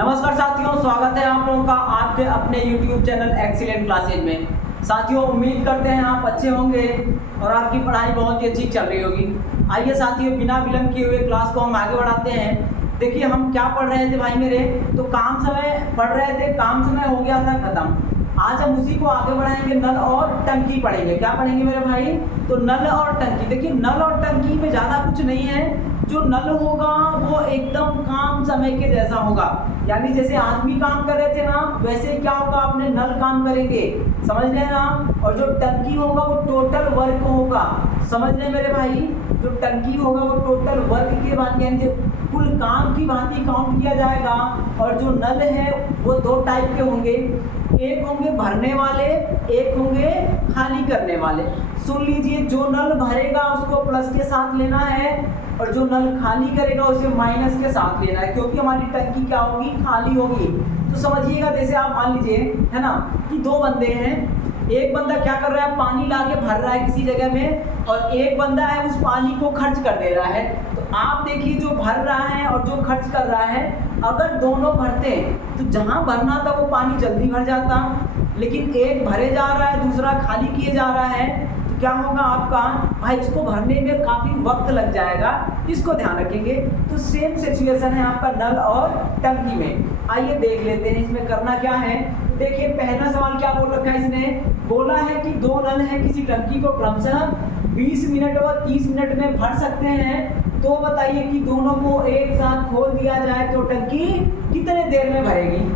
नमस्कार साथियों, स्वागत है आप लोगों का आपके अपने YouTube चैनल एक्सीलेंट क्लासेज में। साथियों, उम्मीद करते हैं आप अच्छे होंगे और आपकी पढ़ाई बहुत ही अच्छी चल रही होगी। आइए साथियों, बिना विलंब किए हुए क्लास को हम आगे बढ़ाते हैं। देखिए, हम क्या पढ़ रहे थे भाई मेरे, तो काम समय पढ़ रहे थे, काम समय हो गया था खत्म। आज हम उसी को आगे बढ़ाएंगे, नल और टंकी पढ़ेंगे। क्या पढ़ेंगे मेरे भाई? तो नल और टंकी। देखिए, नल और टंकी में ज़्यादा कुछ नहीं है। जो नल होगा वो एकदम काम समय के जैसा होगा, यानी जैसे आदमी काम कर रहे थे ना, वैसे क्या होगा, अपने नल काम करेंगे, समझ रहे हैं ना। और जो टंकी होगा वो टोटल वर्क होगा, समझ रहे मेरे भाई। जो टंकी होगा वो टोटल वर्क के बाद, यानी कुल काम की भांति काउंट किया जाएगा। और जो नल है वो दो टाइप के होंगे, एक होंगे भरने वाले, एक होंगे खाली करने वाले। सुन लीजिए, जो नल भरेगा उसको प्लस के साथ लेना है और जो नल खाली करेगा उसे माइनस के साथ लेना है, क्योंकि हमारी टंकी क्या होगी, खाली होगी। तो समझिएगा, जैसे आप मान लीजिए है ना कि दो बंदे हैं। एक बंदा क्या कर रहा है, पानी ला के भर रहा है किसी जगह में, और एक बंदा है उस पानी को खर्च कर दे रहा है। तो आप देखिए, जो भर रहा है और जो खर्च कर रहा है, अगर दोनों भरते तो जहाँ भरना था वो पानी जल्दी भर जाता, लेकिन एक भरे जा रहा है, दूसरा खाली किए जा रहा है, तो क्या होगा आपका भाई, इसको भरने में काफ़ी वक्त लग जाएगा। इसको ध्यान रखेंगे। तो सेम सिचुएशन है आपका नल और टंकी में। आइए देख लेते हैं इसमें करना क्या है। देखिए, पहला सवाल क्या बोल रखा है इसने, बोला है कि दो नल है किसी टंकी को क्रमशः 20 मिनट और 30 मिनट में भर सकते हैं। तो बताइए कि दोनों को एक साथ खोल दिया जाए तो टंकी कितने देर में भरेगी।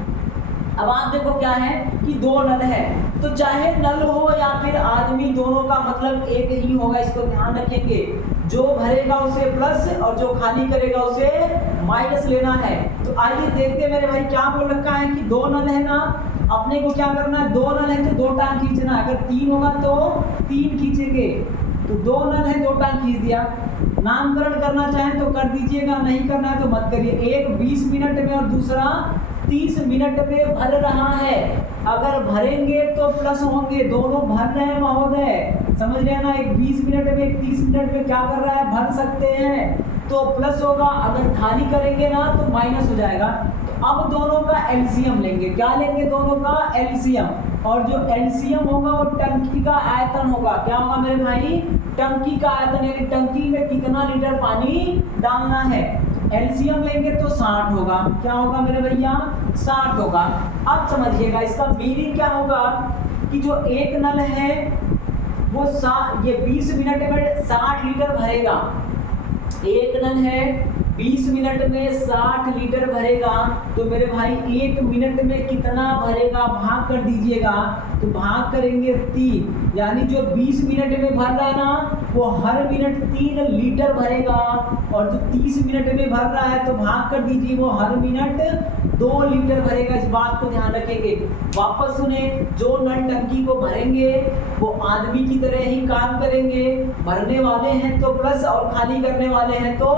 अब आप देखो क्या है कि दो नल है, तो चाहे नल हो या फिर आदमी, दोनों का मतलब एक ही होगा। इसको ध्यान रखेंगे, जो भरेगा उसे प्लस और जो खाली करेगा उसे माइनस लेना है। तो आइए देखते हैं मेरे भाई, क्या बोल रखा है कि दो नल है ना, अपने को क्या करना है, दो नल है तो दो टांग खींचना। अगर तीन होगा तो तीन खींचेंगे, तो दो नल है दो टांग खींच दिया। नामकरण करना चाहें तो कर दीजिएगा, नहीं करना है तो मत करिए। एक 20 मिनट में और दूसरा 30 मिनट में भर रहा है। अगर भरेंगे तो प्लस होंगे, दोनों भर रहे हैं महोदय, समझ रहे हैं ना। एक 20 मिनट में, एक 30 मिनट में क्या कर रहा है, भर सकते हैं, तो प्लस होगा। अगर खाली करेंगे ना तो माइनस हो जाएगा। तो अब दोनों का एलसीएम लेंगे। क्या लेंगे? दोनों का एलसीएम। और जो एलसीएम होगा वो टंकी का आयतन होगा। क्या होगा मेरे भाई? टंकी का आयतन, यानी टंकी में कितना लीटर पानी डालना है। एलसीएम लेंगे तो 60 होगा। क्या होगा मेरे भैया? 60 होगा। अब समझिएगा, इसका मीनिंग क्या होगा कि जो एक नल है वो ये 20 मिनट में 60 लीटर भरेगा। एक नल है 20 मिनट में 60 लीटर भरेगा, तो मेरे भाई एक मिनट में कितना भरेगा, भाग कर दीजिएगा। तो भाग करेंगे 3, यानी जो 20 मिनट में भर रहा है ना, वो हर मिनट 3 लीटर भरेगा। और जो 30 मिनट में भर रहा है तो भाग कर दीजिए, वो हर मिनट 2 लीटर भरेगा। इस बात को ध्यान रखेंगे। वापस सुने, जो नल टंकी को भरेंगे वो आदमी की तरह ही काम करेंगे। भरने वाले हैं तो प्लस और खाली करने वाले हैं तो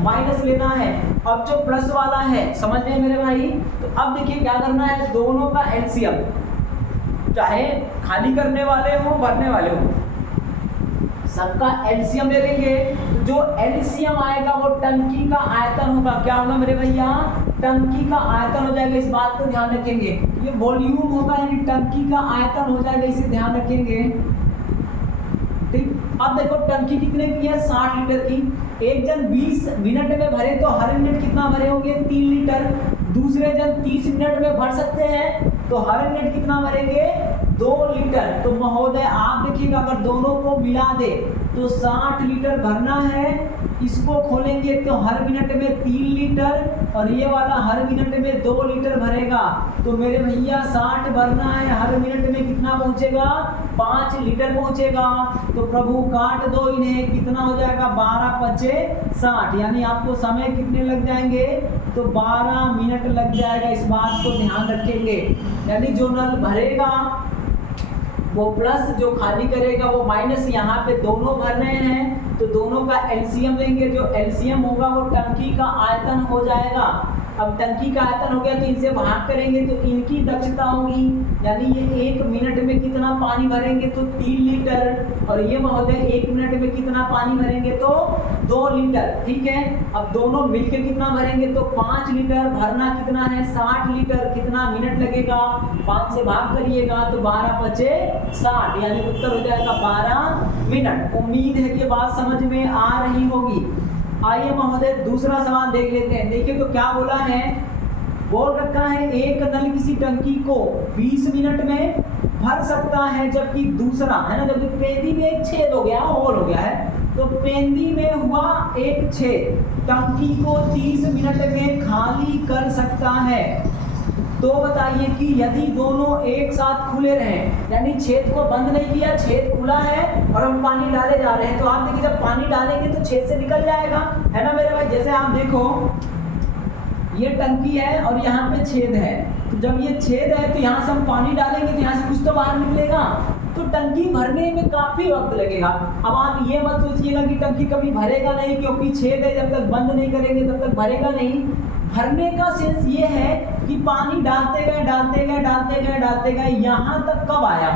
माइनस लेना है। अब जो प्लस वाला है, समझ रहे हैं मेरे भाई, तो अब देखिए क्या करना है, दोनों का एलसीएम, चाहे खाली करने वाले हो भरने वाले हो, सबका एलसीएम ले लेंगे। जो एलसीएम आएगा वो टंकी का आयतन होगा। क्या होगा मेरे भैया? टंकी का आयतन हो जाएगा। इस बात को ध्यान रखेंगे। ये वॉल्यूम होगा, यानी टंकी का आयतन हो जाएगा, इसे ध्यान रखेंगे। ठीक, अब देखो टंकी कितने की है, 60 लीटर की। एक जन 20 मिनट में भरे तो हर मिनट कितना भरे होंगे, 3 लीटर। दूसरे जन 30 मिनट में भर सकते हैं तो हर मिनट कितना भरेंगे, 2 लीटर। तो महोदय आप देखिएगा, अगर दोनों को मिला दे तो 60 लीटर भरना है। इसको खोलेंगे तो हर मिनट में 3 लीटर, और ये वाला हर मिनट में 2 लीटर भरेगा। तो मेरे भैया 60 भरना है, हर मिनट में कितना पहुंचेगा, 5 लीटर पहुंचेगा। तो प्रभु काट दो इन्हें, कितना हो जाएगा, 12 पचे 60, यानी आपको समय कितने लग जाएंगे, तो 12 मिनट लग जाएगा। इस बात को ध्यान रखेंगे। यानी जो नल भरेगा वो प्लस, जो खाली करेगा वो माइनस। यहाँ पे दोनों भर रहे हैं तो दोनों का एलसीएम लेंगे। जो एलसीएम होगा वो टंकी का आयतन हो जाएगा। अब टंकी का आयतन हो गया तो इनसे भाग करेंगे तो इनकी दक्षता होगी, यानी ये 1 मिनट में कितना पानी भरेंगे, तो 3 लीटर। और ये महोदय 1 मिनट में कितना पानी भरेंगे तो 2 लीटर, ठीक है। अब दोनों मिलके कितना भरेंगे तो 5 लीटर। भरना कितना है 60 लीटर। कितना मिनट लगेगा 5 से भाग करिएगा तो 12 बचे 60, यानी उत्तर हो जाएगा 12 मिनट। उम्मीद है कि बात समझ में आ रही होगी। आइए महोदय दूसरा सवाल देख लेते हैं। देखिए तो क्या बोला है, बोल रखा है एक नल किसी टंकी को 20 मिनट में भर सकता है, जबकि दूसरा है ना, जबकि पेंदी में एक छेद हो गया, होल हो गया है, तो पेंदी में हुआ एक छेद, टंकी को 30 मिनट में खाली कर सकता है। तो बताइए कि यदि दोनों एक साथ खुले रहें, यानी छेद को बंद नहीं किया, छेद खुला है और हम पानी डाले जा रहे हैं, तो आप देखिए जब पानी डालेंगे तो छेद से निकल जाएगा, है ना मेरे भाई। जैसे आप देखो ये टंकी है और यहाँ पे छेद है, तो जब ये छेद है तो यहाँ से हम पानी डालेंगे तो यहाँ से कुछ तो बाहर निकलेगा, तो टंकी भरने में काफी वक्त लगेगा। अब आप ये मत सोचिएगा कि टंकी कभी भरेगा नहीं, क्योंकि छेद है, जब तक बंद नहीं करेंगे तब तक भरेगा नहीं। भरने का सेंस ये है कि पानी डालते गए डालते गए डालते गए डालते गए, यहाँ तक कब आया,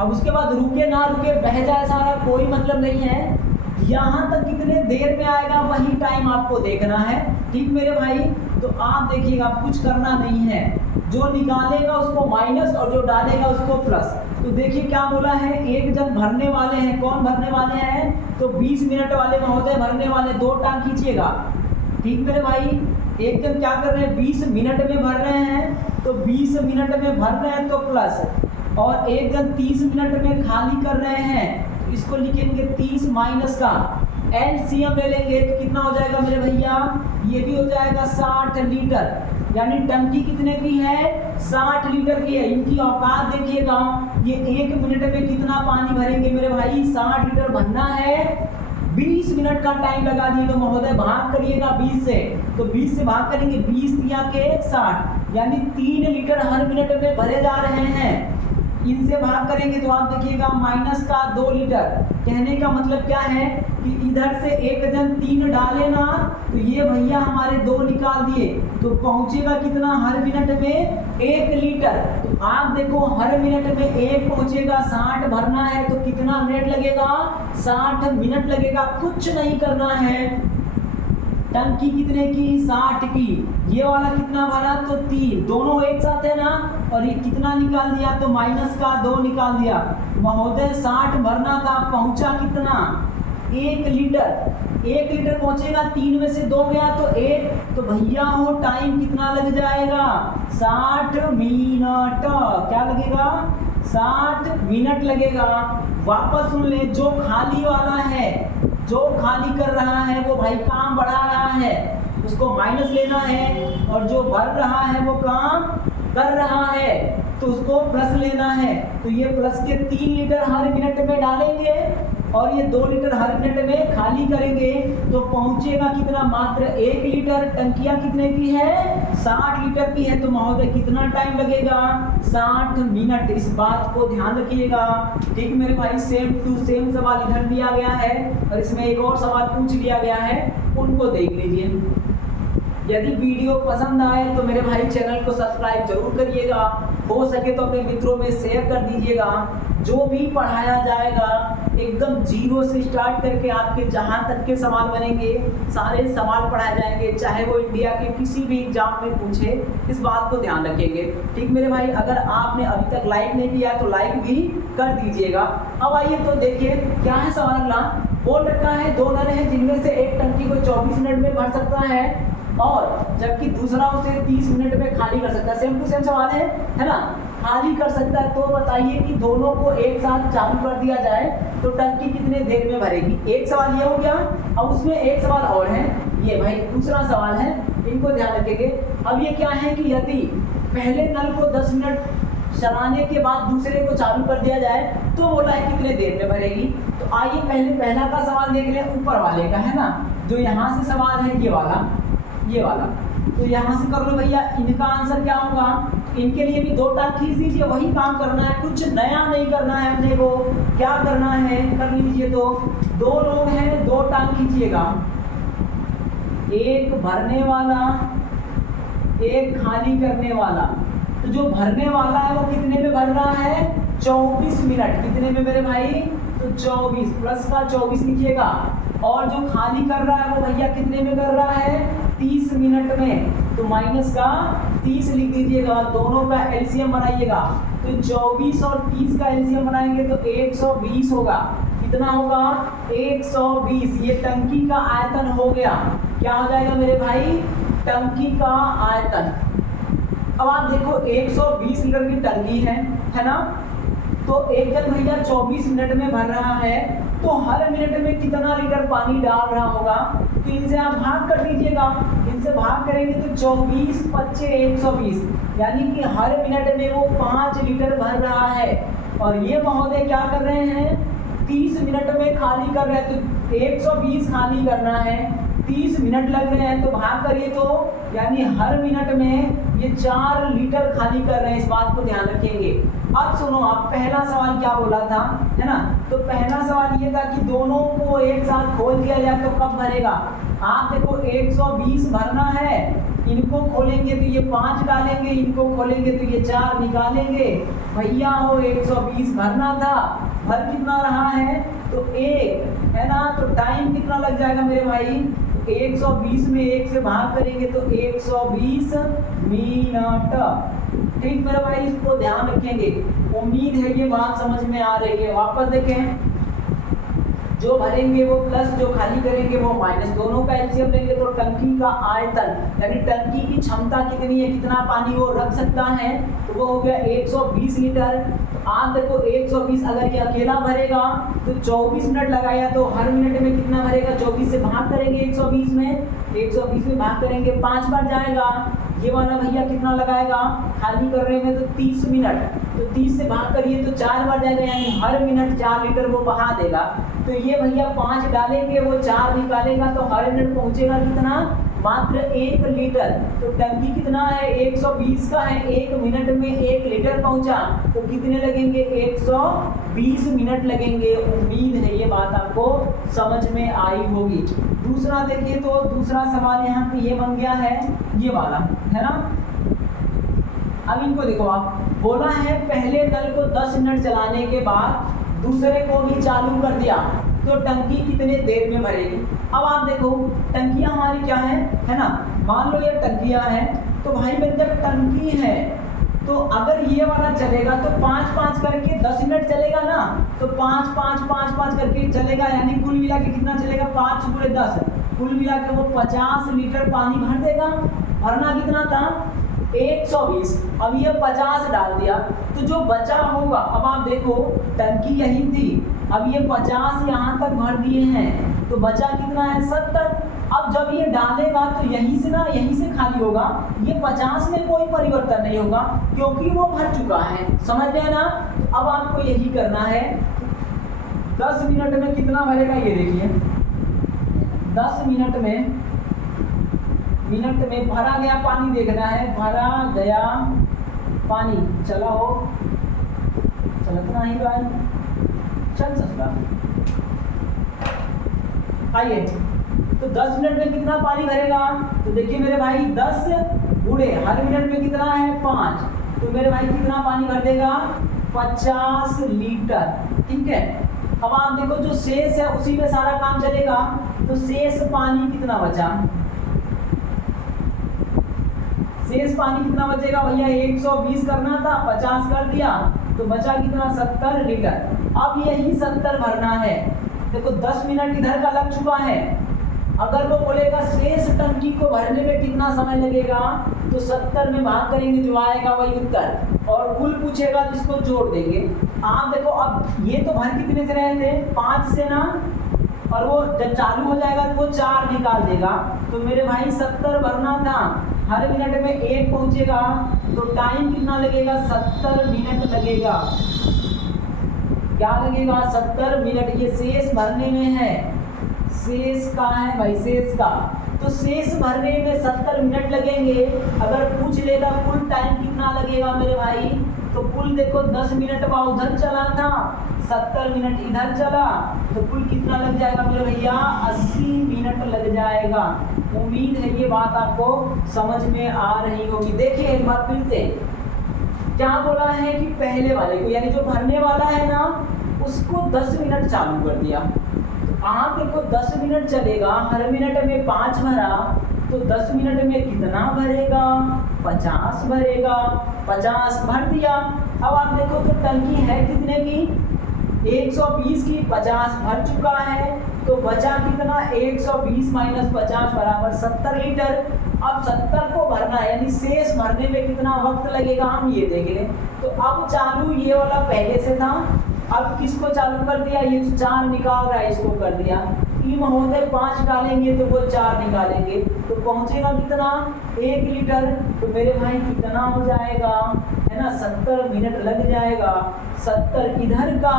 अब उसके बाद रुके ना रुके बह जाए सारा, कोई मतलब नहीं है। यहाँ तक कितने देर में आएगा वही टाइम आपको देखना है, ठीक मेरे भाई। तो आप देखिएगा कुछ करना नहीं है, जो निकालेगा उसको माइनस और जो डालेगा उसको प्लस। तो देखिए क्या बोला है, एक जन भरने वाले हैं, कौन भरने वाले हैं तो 20 मिनट वाले महोदय भरने वाले, 2 टांग खींचिएगा, ठीक मेरे भाई। एक जन क्या कर रहे हैं 20 मिनट में भर रहे हैं, तो 20 मिनट में भर रहे हैं तो प्लस, और एक जन 30 मिनट में खाली कर रहे हैं, इसको लिखेंगे 30 माइनस का एलसीएम ले लेंगे तो कितना हो जाएगा मेरे भैया, ये भी हो जाएगा 60 लीटर। यानी टंकी कितने की है 60 लीटर की है। इनकी औकात देखिएगा, ये 1 मिनट में कितना पानी भरेंगे मेरे भाई, 60 लीटर भरना है, 20 मिनट का टाइम लगा दिए। तो महोदय भाग करिएगा 20 से, तो 20 से भाग करेंगे, 20 दिया के 60, यानी 3 लीटर हर मिनट में भरे जा रहे हैं। इनसे भाग करेंगे तो आप देखिएगा माइनस का 2 लीटर। कहने का मतलब क्या है कि इधर से एक जन 3 डाले ना, तो ये भैया हमारे 2 निकाल दिए, तो पहुंचेगा कितना हर मिनट में 1 लीटर। तो आप देखो हर मिनट में 1 पहुंचेगा, 60 भरना है तो कितना मिनट लगेगा 60 मिनट लगेगा। कुछ नहीं करना है, टंकी कितने की 60 की, ये वाला कितना भरा तो 3, दोनों एक साथ है ना, और ये कितना निकाल दिया तो माइनस का 2 निकाल दिया। महोदय 60 भरना था, पहुंचा कितना 1 लीटर। 1 लीटर पहुंचेगा, 3 में से 2 गया तो 1, तो भैया हो टाइम कितना लग जाएगा 60 मिनट। क्या लगेगा 60 मिनट लगेगा। वापस सुन ले, जो खाली वाला है, जो खाली कर रहा है वो भाई काम बढ़ा रहा है, उसको माइनस लेना है, और जो भर रहा है वो काम कर रहा है तो उसको प्लस लेना है। तो ये प्लस के 3 लीटर हर मिनट में डालेंगे और ये 2 लीटर हर मिनट में खाली करेंगे, तो पहुंचेगा कितना मात्र 1 लीटर। टंकिया कितने की है 60 लीटर की है, तो महोदय कितना टाइम लगेगा 60 मिनट। इस बात को ध्यान रखिएगा, ठीक मेरे भाई। सेम टू सेम सवाल इधर दिया गया है और इसमें एक और सवाल पूछ लिया गया है, उनको देख लीजिए। यदि वीडियो पसंद आए तो मेरे भाई चैनल को सब्सक्राइब जरूर करिएगा, हो सके तो अपने मित्रों में शेयर कर दीजिएगा। जो भी पढ़ाया जाएगा एकदम जीरो से स्टार्ट करके आपके जहाँ तक के सवाल बनेंगे सारे सवाल पढ़ाए जाएंगे, चाहे वो इंडिया के किसी भी एग्जाम में पूछे, इस बात को ध्यान रखेंगे, ठीक मेरे भाई। अगर आपने अभी तक लाइक नहीं किया तो लाइक भी कर दीजिएगा। अब आइए तो देखिए क्या है सवाल अगला। बोल रखा है 2 नल हैं जिनमें से एक टंकी को 24 मिनट में भर सकता है और जबकि दूसरा उसे 30 मिनट में खाली कर सकता है। सेम टू सेम सवाल है ना, खाली कर सकता है। तो बताइए कि दोनों को एक साथ चालू कर दिया जाए तो टंकी कितने देर में भरेगी। एक सवाल ये हो गया। अब उसमें एक सवाल और है, ये भाई दूसरा सवाल है, इनको ध्यान रखेंगे। अब ये क्या है कि यदि पहले नल को 10 मिनट चलाने के बाद दूसरे को चालू कर दिया जाए तो बोला है कितने देर में भरेगी। तो आइए पहले पहला का सवाल देख लें, ऊपर वाले का, है ना, जो यहाँ से सवाल है ये वाला। तो यहाँ से कर लो भैया। इनका आंसर क्या होगा, इनके लिए भी 2 टांग खींच दीजिए, वही काम करना है, कुछ नया नहीं करना है अपने को। क्या करना है कर लीजिए। तो 2 लोग हैं, 2 टांग खींचिएगा, एक भरने वाला एक खाली करने वाला। तो जो भरने वाला है वो कितने में भर रहा है 24 मिनट। कितने में मेरे भाई, तो तो 24 प्लस का 24 लिखिएगा। और जो खाली कर रहा है वो भैया कितने में कर रहा है, 30 मिनट में, तो माइनस का 30 लिख दीजिएगा। दोनों का एलसीएम बनाइएगा, तो 24 और 30 का एलसीएम बनाएंगे तो 120 होगा। कितना होगा, 120। ये टंकी का आयतन हो गया। क्या हो जाएगा मेरे भाई, टंकी का आयतन। अब आप देखो 120 लीटर की टंकी है ना, तो एक जन भैया 24 मिनट में भर रहा है, तो हर मिनट में कितना लीटर पानी डाल रहा होगा, तो इनसे आप भाग कर दीजिएगा। इनसे भाग करेंगे तो 24 25 120, यानी कि हर मिनट में वो 5 लीटर भर रहा है। और ये महोदय क्या कर रहे हैं, 30 मिनट में खाली कर रहे हैं, तो 120 खाली करना है, 30 मिनट लग रहे हैं, तो भाग करिए तो यानी हर मिनट में ये 4 लीटर खाली कर रहे हैं। इस बात को ध्यान रखेंगे। अब सुनो, आप पहला सवाल क्या बोला था, है ना, तो पहला सवाल ये था कि दोनों को एक साथ खोल दिया जाए तो कब भरेगा। आप देखो 120 भरना है, इनको खोलेंगे तो ये 5 डालेंगे, इनको खोलेंगे तो ये 4 निकालेंगे। भैया हो 120 भरना था, भर कितना रहा है, तो 1 है ना, तो टाइम कितना लग जाएगा मेरे भाई, 120 में 1 से भाग करेंगे तो 120 मिनट। ठीक मेरे भाई, इसको ध्यान रखेंगे। उम्मीद है ये बात समझ में आ रही है। वापस देखें, जो भरेंगे वो प्लस, जो खाली करेंगे वो माइनस, दोनों का एलसीएम लेंगे तो टंकी का आयतन यानी टंकी की क्षमता कितनी है, कितना पानी वो रख सकता है, तो वो हो गया 120 लीटर। तो आप देखो 120 अगर ये अकेला भरेगा तो 24 मिनट लगाया, तो हर मिनट में कितना भरेगा, 24 से भाग करेंगे 120 में, 120 में भाग करेंगे 5 बार जाएगा। ये वाला भैया कितना लगाएगा खाली करने में, तो 30 मिनट, तो 30 से भाग करिए तो 4 बार जाएगा, यानी हर मिनट 4 लीटर वो बहा देगा। तो ये भैया 5 डालेंगे, वो 4 निकालेगा, तो हर मिनट पहुंचेगा कितना, मात्र 1 लीटर। तो टंकी कितना है, 120 का है, 1 मिनट में 1 लीटर पहुंचा, तो कितने लगेंगे, 120 मिनट लगेंगे। उम्मीद है ये बात आपको समझ में आई होगी। दूसरा देखिए, तो दूसरा सवाल यहाँ पे ये बन गया है, ये वाला है ना। अब इनको देखो, आप बोला है पहले नल को 10 मिनट चलाने के बाद दूसरे को भी चालू कर दिया तो टंकी कितने देर में भरेगी। अब आप देखो टंकियां हमारी क्या है ना, मान लो ये टंकियां हैं, तो भाई बन जब टंकी है तो अगर ये वाला चलेगा तो 5-5 करके 10 मिनट चलेगा ना, तो 5-5-5-5 करके चलेगा, यानी कुल मिला के कितना चलेगा, 5 × 10, कुल मिला के वो 50 लीटर पानी भर देगा। भरना कितना था, 120। अब ये 50 डाल दिया, तो जो बचा होगा, अब आप देखो टंकी यही थी, अब ये 50 यहाँ तक भर दिए हैं, तो बचा कितना है, 70। अब जब ये डालेगा तो यहीं से ना, यहीं से खाली होगा, ये 50 में कोई परिवर्तन नहीं होगा क्योंकि वो भर चुका है। समझ रहे हैं ना। अब आपको यही करना है, 10 मिनट में कितना भरेगा ये देखिए, 10 मिनट में भरा गया पानी देखना है, भरा गया पानी, चला हो चलतना ही भाई, चल सकता। आइए, तो 10 मिनट में कितना पानी भरेगा, तो देखिए मेरे भाई 10 गुणे हर मिनट में कितना है, 5, तो मेरे भाई कितना पानी भर देगा, 50 लीटर। ठीक है। अब आप देखो जो शेष है उसी में सारा काम चलेगा, तो शेष पानी कितना बचा, शेष पानी कितना बचेगा भैया, 120 करना था, 50 कर दिया, तो बचा कितना, 70 लीटर। अब यही 70 भरना है। देखो 10 मिनट इधर का लग चुका है, अगर वो बोलेगा शेष टंकी को भरने में कितना समय लगेगा, तो 70 में भाग करेंगे, जो आएगा वही उत्तर, और कुल पूछेगा जिसको जोड़ देंगे। आप देखो अब ये तो भर कितने से रहे थे, 5 से ना, और वो जब चालू हो जाएगा तो वो 4 निकाल देगा, तो मेरे भाई 70 भरना था, हर मिनट में 1 पहुंचेगा, तो टाइम कितना लगेगा, 70 मिनट लगेगा। क्या लगेगा, 70 मिनट। ये शेष भरने में है, शेष का है भाई, शेष का, तो शेष भरने में 70 मिनट लगेंगे। अगर पूछ लेगा कुल टाइम कितना लगेगा मेरे भाई, तो कुल देखो 10 मिनट उधर चला था, 70 मिनट इधर चला, तो कुल कितना लग जाएगा मेरे भैया, 80 मिनट लग जाएगा। उम्मीद है ये बात आपको समझ में आ रही होगी। देखिए एक बार फिर से क्या बोला है कि पहले वाले को, यानी जो भरने वाला है ना, उसको 10 मिनट चालू कर दिया। तो आप देखो 10 मिनट चलेगा, हर मिनट में 5 भरा, तो 10 मिनट में कितना भरेगा? 50 भरेगा। 50 भर दिया। अब आप देखो तो टंकी है कितने की? 120 की। 50 भर चुका है, तो बचा कितना? 120 माइनस 50 बराबर 70 लीटर। अब 70 को भरना है, यानी शेष भरने में कितना वक्त लगेगा हम ये देख लें। तो अब चालू ये वाला पहले से था, अब किसको चालू कर दिया? ये जो 4 निकाल रहा है इसको कर दिया। ई महोदय 5 डालेंगे तो वो 4 निकालेंगे, तो पहुंचेगा कितना? 1 लीटर। तो मेरे भाई कितना हो जाएगा, है ना? 70 मिनट लग जाएगा। 70 इधर का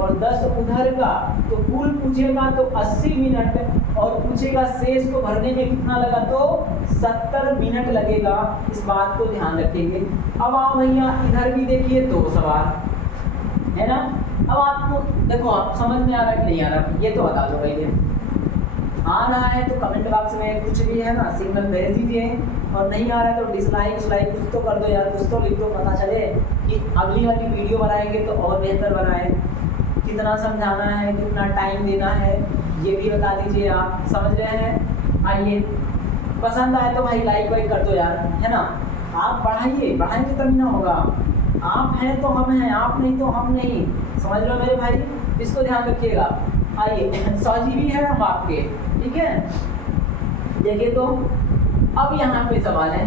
और 10 उधर का, तो कुल पूछेगा तो 80 मिनट, और पूछेगा शेष को भरने में कितना लगा, तो 70 मिनट लगेगा। इस बात को ध्यान रखेंगे। अब आओ भैया इधर भी देखिए 2 सवाल, है ना? अब आपको देखो, आप समझ में आ रहा है कि नहीं आ रहा, ये तो बता दो पहले। आ रहा है तो कमेंट बॉक्स में कुछ भी है ना सिग्नल भेज दीजिए, और नहीं आ रहा है तो डिसलाइक कुछ तो कर दो यार, कुछ तो लिख दो, पता चले कि अगली वाली वीडियो बनाएंगे तो और बेहतर बनाए। कितना समझाना है, कितना टाइम देना है, ये भी बता दीजिए आप। समझ रहे हैं? आइए, पसंद आए तो भाई लाइक वाइक कर दो यार, है ना? आप बढ़ाएंगे तभी ना होगा। आप हैं तो हम हैं, आप नहीं तो हम नहीं। समझ लो मेरे भाई, इसको ध्यान रखिएगा। आइए, 100 GB है हम आपके, ठीक है? देखिए तो अब यहाँ पे सवाल है,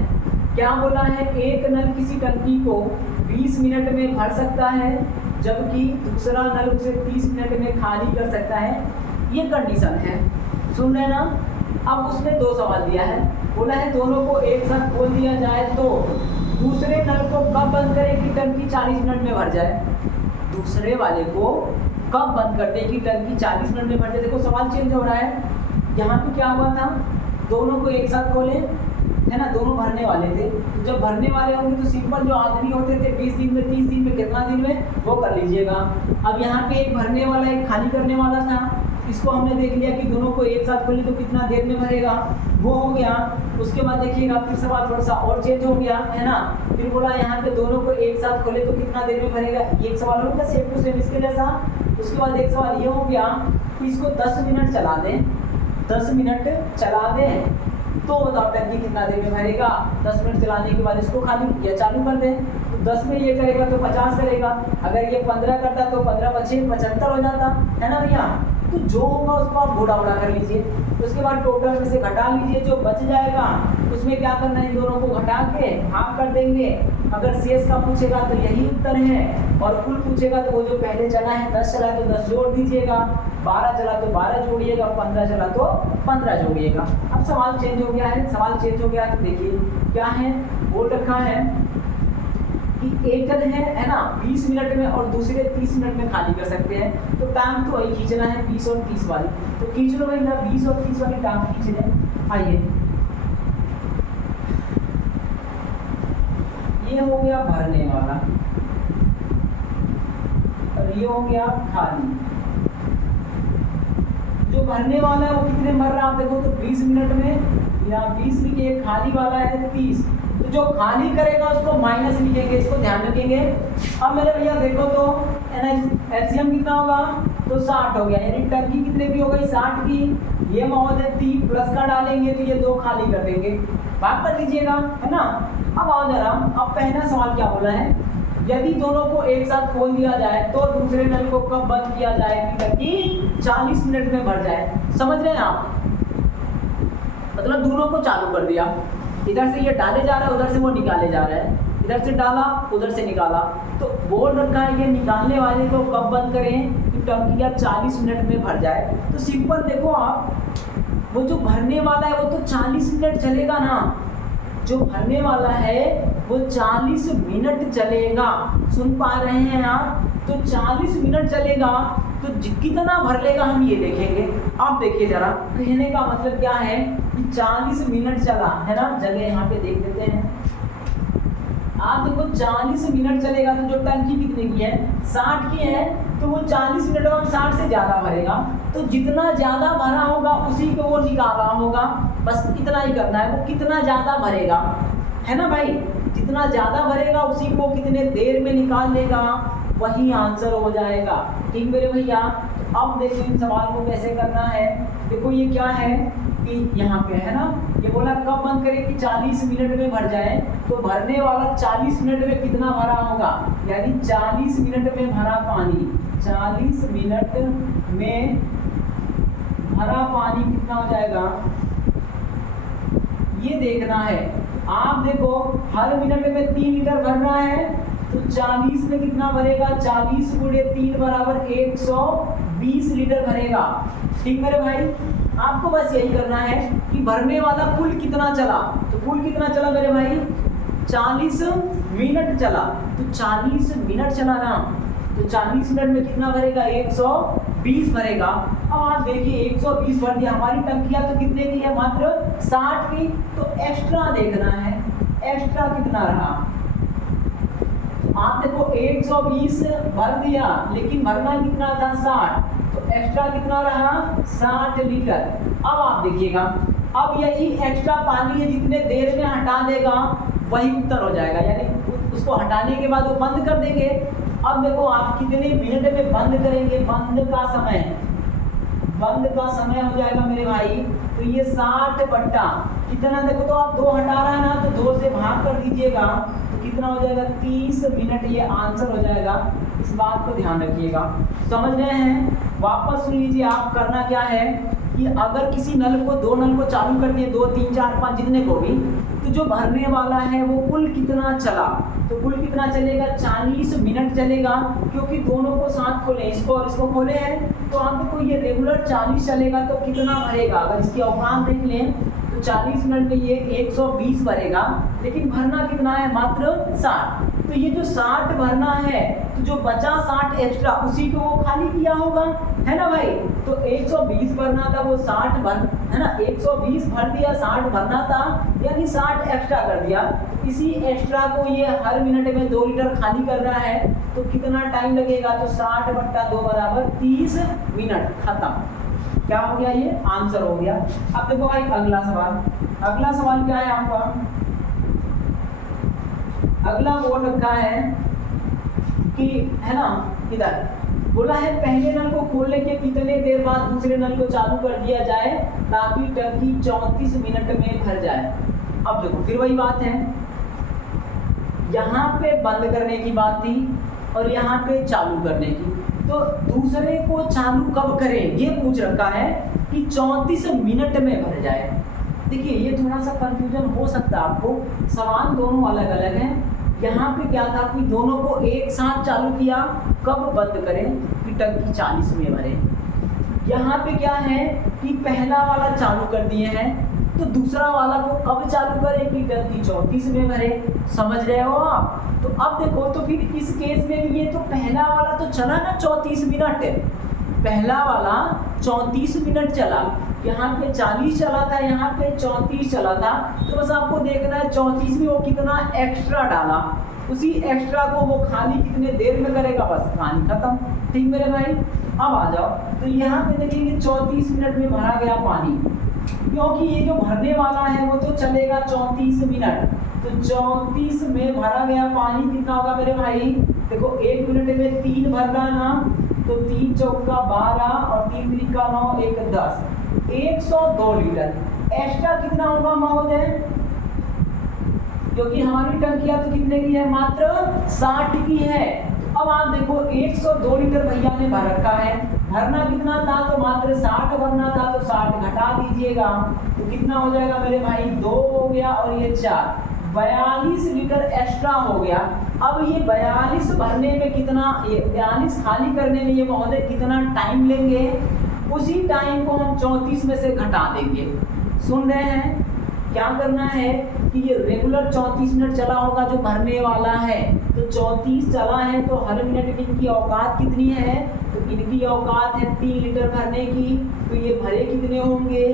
क्या बोला है? एक नल किसी टंकी को 20 मिनट में भर सकता है, जबकि दूसरा नल उसे 30 मिनट में खाली कर सकता है। ये कंडीशन है, सुन रहे ना? अब उसने 2 सवाल दिया है, बोला है दोनों को एक साथ खोल दिया जाए तो दूसरे नल को कब बंद करें कि टंकी 40 मिनट में भर जाए? दूसरे वाले को कब बंद करते हैं कि टंकी 40 मिनट में भर जाए? देखो सवाल चेंज हो रहा है। यहाँ पे क्या हुआ था? दोनों को एक साथ खोले, है ना? दोनों भरने वाले थे। तो जब भरने वाले होंगे तो सिंपल जो आदमी होते थे 20 दिन में, 30 दिन में, कितना दिन में, वो कर लीजिएगा। अब यहाँ पे एक भरने वाला एक खाली करने वाला था, इसको हमने देख लिया कि दोनों को एक साथ खोले तो कितना देर में भरेगा, वो हो गया। उसके बाद देखिएगा फिर सवाल थोड़ा सा और चेंज हो गया, है ना? फिर बोला यहाँ पे दोनों को एक साथ खोले तो कितना देर में भरेगा। ये एक सवाल हो गया सेम टू सेम इसके जैसा। उसके बाद एक सवाल ये हो गया कि इसको 10 मिनट चला दें, 10 मिनट चला दें तो बताओ टंकी कितना देर में भरेगा। 10 मिनट चलाने के बाद इसको खाली या चालू कर दें, तो 10 में ये करेगा तो 50 करेगा। अगर ये 15 करता तो 15 पचे 75 हो जाता, है ना भैया? तो जो होगा उसको आप घोड़ा उड़ा कर लीजिए। उसके बाद टोटल में से घटा लीजिए, जो बच जाएगा उसमें क्या करना है, इन दोनों को घटा के हाफ कर देंगे। अगर शेष का पूछेगा तो यही उत्तर है, और कुल पूछेगा तो वो जो पहले चला है 10 चला तो 10 जोड़ दीजिएगा, 12 चला तो 12 जोड़िएगा, 15 चला तो 15 जोड़िएगा। अब सवाल चेंज हो गया है। सवाल चेंज हो गया है तो देखिए क्या है, बोल रखा है कि एक है ना 20 मिनट में और दूसरे 30 मिनट में खाली कर सकते हैं। तो टांग तो वही खींचना है 20 और 30 वाली, तो खींच लो भाई ना 20 और 30 वाली टांग खींच लें। आइए, ये हो गया भरने वाला और ये हो गया खाली। जो भरने वाला है वो कितने भर रहा है आप देखो तो 20 मिनट में, या 20 लिखिए, खाली वाला है 30, तो जो खाली करेगा उसको माइनस लिखेंगे, इसको ध्यान रखेंगे। अब मेरे भैया देखो तो एलसीएम कितना होगा, तो 60 हो गया, यानी टंकी कितने की हो गई 60 की। ये महोदय 3 प्लस का डालेंगे तो ये 2 खाली कर देंगे, बात कर लीजिएगा, है ना? अब आओ जरा, अब पहला सवाल क्या बोला है, यदि दोनों को एक साथ खोल दिया जाए तो दूसरे नल को कब बंद किया जाए कि टंकी 40 मिनट में भर जाए। समझ रहे हैं आप? मतलब दोनों को चालू कर दिया, इधर से ये डाले जा रहा है, उधर से वो निकाले जा रहा है, इधर से डाला उधर से निकाला, तो बोल रखा है ये निकालने वाले को कब बंद करें कि टंकी 40 मिनट में भर जाए। तो सिंपल देखो आप, वो जो भरने वाला है वो तो 40 मिनट चलेगा ना, जो भरने वाला है वो 40 मिनट चलेगा। सुन पा रहे हैं आप? तो 40 मिनट चलेगा तो कितना भर लेगा हम ये देखेंगे। आप देखिए जरा, कहने का मतलब क्या है कि 40 मिनट चला है ना, जगह यहाँ पे देख लेते हैं। आप देखो 40 मिनट चलेगा तो जो टंकी कितने की है 60 की है, तो वो 40 मिनट में 60 से ज़्यादा भरेगा, तो जितना ज़्यादा भरा होगा उसी को वो निकाला होगा। बस इतना ही करना है, वो कितना ज़्यादा भरेगा, है ना भाई? जितना ज़्यादा भरेगा उसी को कितने देर में निकाल लेगा, वही आंसर हो जाएगा। ठीक मेरे भैया। अब देखो इन सवाल को कैसे करना है। देखो ये क्या है कि यहाँ पे है ना, ये बोला कब बंद करें कि 40 मिनट में भर जाए, तो भरने वाला 40 मिनट में कितना भरा होगा, यानी 40 मिनट में भरा पानी, 40 मिनट में भरा पानी कितना हो जाएगा ये देखना है। आप देखो हर मिनट में 3 लीटर भर रहा है, तो 40 में कितना भरेगा, 40 गुणे 3 बराबर 120 लीटर भरेगा। ठीक मेरे भाई। आपको बस यही करना है कि भरने वाला कुल कितना चला, तो कुल कितना चला मेरे भाई, 40 मिनट चला, तो 40 मिनट चला ना, तो 40 मिनट में कितना भरेगा, 120 भरेगा। अब आप देखिए 120 भर दिया, हमारी टंकियां तो कितने की है, मात्र 60 की, तो एक्स्ट्रा देखना है, एक्स्ट्रा कितना रहा। आप देखो 120 भर दिया, लेकिन भरना कितना था, 60, तो एक्स्ट्रा कितना रहा, 60 लीटर। अब आप देखिएगा, अब यही एक्स्ट्रा पानी है जितने देर में हटा देगा वही उत्तर हो जाएगा, यानी उसको हटाने के बाद वो बंद कर देंगे। अब देखो आप कितने मिनट में बंद करेंगे, बंद का समय हो जाएगा मेरे भाई, तो ये 60 बट्टा कितना, देखो तो आप 2 हटा रहा है ना, तो 2 से भाग कर दीजिएगा, तो कितना हो जाएगा, 30 मिनट ये आंसर हो जाएगा। इस बात को ध्यान रखिएगा, समझ रहे हैं। वापस सुन लीजिए, आप करना क्या है कि अगर किसी नल को, 2 नल को चालू कर दिए, 2 3 4 5 जितने को भी, तो जो भरने वाला है वो कुल कितना चला, तो कुल कितना चलेगा, 40 मिनट चलेगा, क्योंकि दोनों को साथ खोले, इसको और इसको खोले हैं, तो आप देखो ये रेगुलर 40 चलेगा तो कितना भरेगा, अगर इसकी औकात देख लें तो 40 मिनट में ये 120 भरेगा, लेकिन भरना कितना है, मात्र 60। तो ये जो 60 भरना है, तो जो बचा 60 एक्स्ट्रा उसी को वो खाली किया होगा, है ना भाई। तो 120 भरना था, वो 60 भर, है ना, 120 भर दिया, 60 भरना था, यानी 60 एक्स्ट्रा कर दिया। इसी एक्स्ट्रा को ये हर मिनट में 2 लीटर खाली कर रहा है, तो कितना टाइम लगेगा, तो 60 बट्टा 2 बराबर 30 मिनट, खत्म। क्या हो गया, ये आंसर हो गया। अब देखो भाई अगला सवाल क्या है आपका, अगला बोल रखा है कि, है ना, इधर बोला है पहले नल को खोलने के कितने देर बाद दूसरे नल को चालू कर दिया जाए ताकि टंकी 34 मिनट में भर जाए। अब देखो फिर वही बात है, यहाँ पे बंद करने की बात थी और यहाँ पे चालू करने की, तो दूसरे को चालू कब करें ये पूछ रखा है कि 34 मिनट में भर जाए। देखिए ये थोड़ा सा कंफ्यूजन हो सकता है आपको, सवाल दोनों अलग अलग हैं। यहाँ पे क्या था कि दोनों को एक साथ चालू किया, कब बंद करें कि टंकी 40 में भरे। यहाँ पे क्या है कि पहला वाला चालू कर दिए हैं, तो दूसरा वाला को कब चालू करें कि टंकी 34 में भरे। समझ रहे हो आप। तो अब देखो, तो फिर इस केस में भी ये तो पहला वाला तो चला ना 34 मिनट, पहला वाला 34 मिनट चला, यहाँ पे 40 चला था, यहाँ पे 34 चला था, तो बस आपको देखना है 34 में वो कितना एक्स्ट्रा डाला, उसी एक्स्ट्रा को वो खाली कितने देर में करेगा, बस कहानी खत्म। ठीक मेरे भाई। अब आ जाओ, तो यहाँ पे देखेंगे 34 मिनट में भरा गया पानी, क्योंकि ये जो भरने वाला है वो तो चलेगा 34 मिनट, तो 34 में भरा गया पानी कितना होगा मेरे भाई, देखो 1 मिनट में 3 भर रहा ना, तो 3 चौका 12 और 3 त्रिका 9, 1 10, 102 लीटर। एक्स्ट्रा कितना होगा महोदय, क्योंकि हमारी टंकियां तो कितने की है, मात्र 60 की है। अब आप देखो 102 लीटर भैया ने भर रखा है, भरना कितना था, तो मात्र 60 भरना था, तो 60 घटा दीजिएगा, तो कितना हो जाएगा मेरे भाई, 2 हो गया और ये 4, 42 लीटर एक्स्ट्रा हो गया। अब ये 42 भरने में कितना, ये 42 खाली करने में ये महोदय कितना टाइम लेंगे, उसी टाइम को हम 34 में से घटा देंगे। सुन रहे हैं, क्या करना है कि ये रेगुलर 34 मिनट चला होगा जो भरने वाला है, तो 34 चला है, तो हर मिनट इनकी औकात कितनी है, तो इनकी औकात है 3 लीटर भरने की, तो ये भरे कितने होंगे,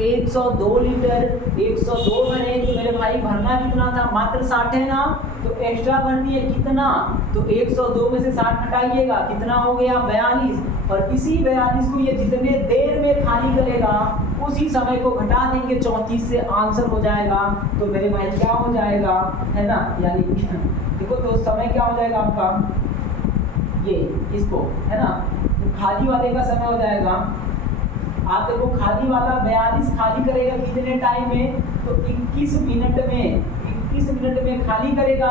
102 लीटर। 102 भरे तो मेरे भाई भरना कितना था, मात्र 60 है ना, तो एक्स्ट्रा भर दिए कितना, तो 102 में से 60 हटाइएगा, कितना हो गया, 42, और इसी 42 को ये जितने देर में खाली करेगा उसी समय को घटा देंगे 34 से, आंसर हो जाएगा। तो मेरे भाई क्या हो जाएगा, है ना, यानी देखो तो समय क्या हो जाएगा आपका, ये इसको, है ना। तो खाली वाले का समय हो जाएगा, आप देखो खाली वाला 42 खाली करेगा कितने टाइम में, तो 21 मिनट में, 21 मिनट में खाली करेगा।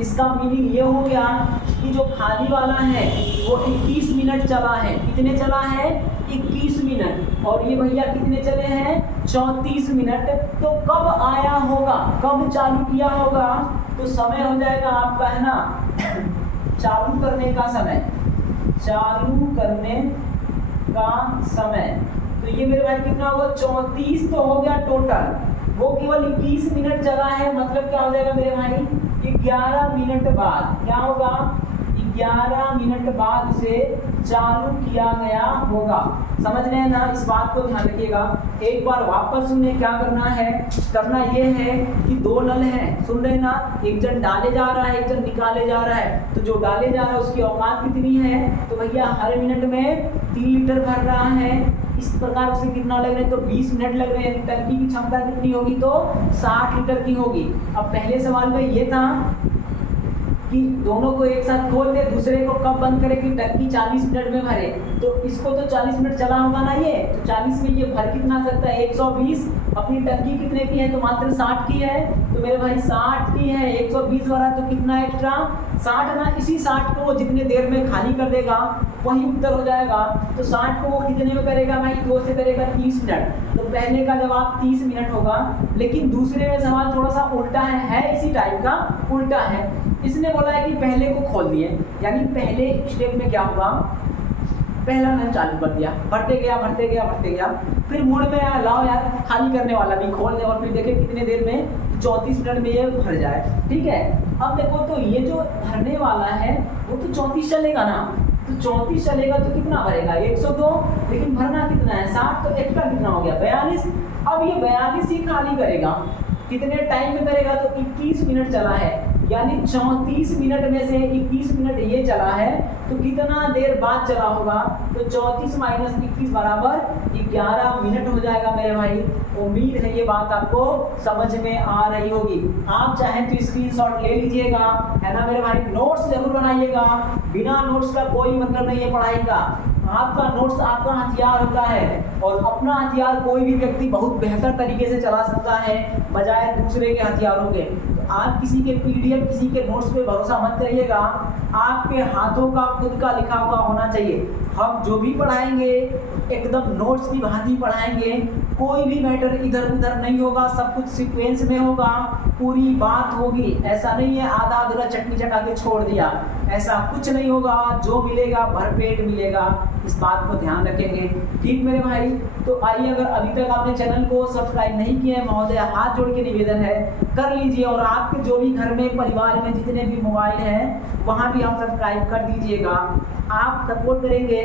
इसका मीनिंग ये हो गया कि जो खाली वाला है वो 21 मिनट चला है। कितने चला है? 21 मिनट। और ये भैया कितने चले हैं? 34 मिनट। तो कब आया होगा, कब चालू किया होगा? तो समय हो जाएगा आपका, है ना, चालू करने का समय, चालू करने का समय। तो ये मेरे भाई कितना होगा? 34 तो हो गया टोटल, वो केवल 21 मिनट चला है, मतलब क्या हो जाएगा मेरे भाई? 11 मिनट बाद। क्या होगा? 11 मिनट बाद उसे चालू किया गया होगा। समझ रहे हैं ना? इस बात को ध्यान रखिएगा। एक बार वापस सुनिए, क्या करना है? करना ये है कि दो नल हैं, सुन रहे हैं ना, एक जन डाले जा रहा है, एक जन निकाले जा रहा है। तो जो डाले जा रहा है उसकी औकात कितनी है? तो भैया हर मिनट में 3 लीटर भर रहा है। इस प्रकार उसे कितना लग रहे हैं? तो 20 मिनट लग रहे हैं। टंकी की क्षमता कितनी होगी? तो 60 लीटर की होगी। अब पहले सवाल में ये था कि दोनों को एक साथ खोल दे, दूसरे को कब बंद करे कि टंकी 40 मिनट में भरे। तो इसको तो 40 मिनट चला होगा ना ये, तो 40 में ये भर कितना सकता है? 120। अपनी टंकी कितने की है? तो मात्र 60 की है। तो मेरे भाई 60 की है, 120 भरा तो कितना एक्स्ट्रा? 60 ना। इसी 60 को वो जितने देर में खाली कर देगा वही उत्तर हो जाएगा। तो 60 को वो कितने में करेगा भाई? 2 से करेगा 30 मिनट। तो पहले का जवाब 30 मिनट होगा। लेकिन दूसरे में सवाल थोड़ा सा उल्टा है इसी टाइप का, उल्टा है। इसने बोला है कि पहले को खोल दिए, यानी पहले स्टेप में क्या होगा? पहला नल चालू कर दिया, भरते गया भरते गया भरते गया, फिर मुड़ में आया, लाओ यार खाली करने वाला भी खोल दे, और फिर देखे कितने देर में? 34 मिनट में ये भर जाए। ठीक है। अब देखो, तो ये जो भरने वाला है वो तो 34 चलेगा ना, तो 34 चलेगा तो कितना भरेगा? 102। लेकिन भरना कितना है? 60। तो एक्स्ट्रा कितना हो गया? 42। अब ये 42 ही खाली करेगा। कितने टाइम में करेगा? तो 21 मिनट चला है, यानी 34 मिनट में से 21 मिनट ये चला है, तो कितना देर बाद चला होगा? तो 34 माइनस 21 बराबर 11 मिनट हो जाएगा मेरे भाई। उम्मीद है ये बात आपको समझ में आ रही होगी। आप चाहें तो स्क्रीनशॉट ले लीजिएगा, है ना मेरे भाई। नोट्स जरूर बनाइएगा, बिना नोट्स का कोई मतलब नहीं है पढ़ाई का। आपका नोट्स आपका हथियार होता है, और अपना हथियार कोई भी व्यक्ति बहुत बेहतर तरीके से चला सकता है बजाय दूसरे के हथियारों के। तो आप किसी के पीडीएफ, किसी के नोट्स पे भरोसा मत करिएगा, आपके हाथों का खुद का लिखा हुआ होना चाहिए। हम जो भी पढ़ाएंगे एकदम नोट्स की भांति पढ़ाएंगे, कोई भी मैटर इधर उधर नहीं होगा, सब कुछ सीक्वेंस में होगा, पूरी बात होगी। ऐसा नहीं है आधा अधूरा चटनी चटा के छोड़ दिया, ऐसा कुछ नहीं होगा। जो मिलेगा भरपेट मिलेगा, इस बात को ध्यान रखेंगे। ठीक मेरे भाई। तो आइए, अगर अभी तक आपने चैनल को सब्सक्राइब नहीं किया है महोदय, हाथ जोड़ के निवेदन है कर लीजिए। और आपके जो भी घर में परिवार में जितने भी मोबाइल हैं वहाँ भी आप सब्सक्राइब कर दीजिएगा। आप सपोर्ट करेंगे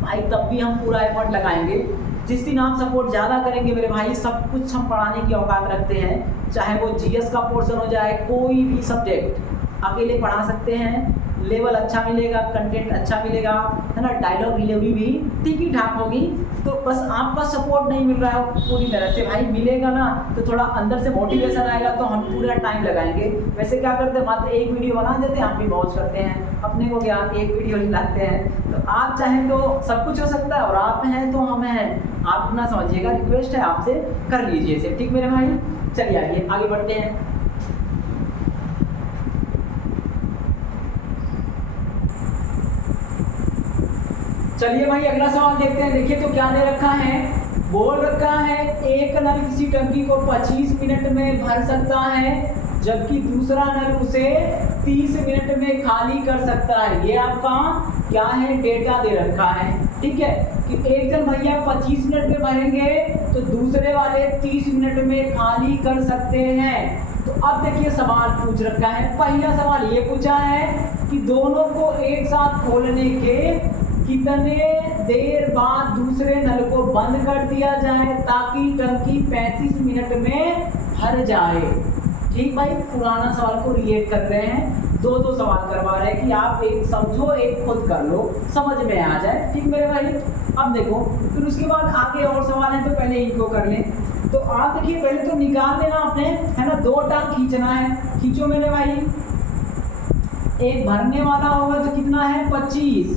भाई तब भी हम पूरा एफर्ट लगाएंगे। जिस दिन आप सपोर्ट ज़्यादा करेंगे मेरे भाई, सब कुछ हम पढ़ाने की औकात रखते हैं। चाहे वो जीएस का पोर्शन हो जाए, कोई भी सब्जेक्ट अकेले पढ़ा सकते हैं। लेवल अच्छा मिलेगा, कंटेंट अच्छा मिलेगा, है ना। डायलॉग डिलीवरी भी ठीक ही ठाक होगी। तो बस आपका सपोर्ट नहीं मिल रहा है पूरी तरह से, भाई मिलेगा ना तो थोड़ा अंदर से मोटिवेशन आएगा, तो हम पूरा टाइम लगाएंगे। वैसे क्या करते हैं, मात्र एक वीडियो बना देते हैं, हम भी मौज करते हैं, अपने को क्या एक वीडियो ही लाते हैं। तो आप चाहें तो सब कुछ हो सकता है, और आप हैं तो हम हैं, आप अपना समझिएगा। रिक्वेस्ट है आपसे, कर लीजिए इसे। ठीक मेरे भाई। चलिए आइए आगे बढ़ते हैं। चलिए भाई अगला सवाल देखते हैं। देखिए तो क्या दे रखा है, बोल रखा है एक नल किसी टंकी को 25 मिनट में भर सकता है, जबकि दूसरा नल उसे 30 मिनट में खाली कर सकता है। ये आपका क्या है, डेटा दे रखा है। ठीक है, कि एक जन भैया 25 मिनट में भरेंगे तो दूसरे वाले 30 मिनट में खाली कर सकते हैं। तो अब देखिए सवाल पूछ रखा है, पहला सवाल ये पूछा है कि दोनों को एक साथ खोलने के कितने देर बाद दूसरे नल को बंद कर दिया जाए ताकि टंकी 35 मिनट में भर जाए। ठीक भाई, पुराना सवाल को रिलेट कर रहे हैं, दो सवाल करवा रहे हैं कि आप एक समझो एक खुद कर लो, समझ में आ जाए। ठीक मेरे भाई। अब देखो फिर उसके बाद आगे और सवाल है, तो पहले इनको कर लें। तो आप देखिए पहले तो निकाल देना आपने, है ना, 2 टांग खींचना है। खींचो मेरे भाई, एक भरने वाला होगा तो कितना है 25,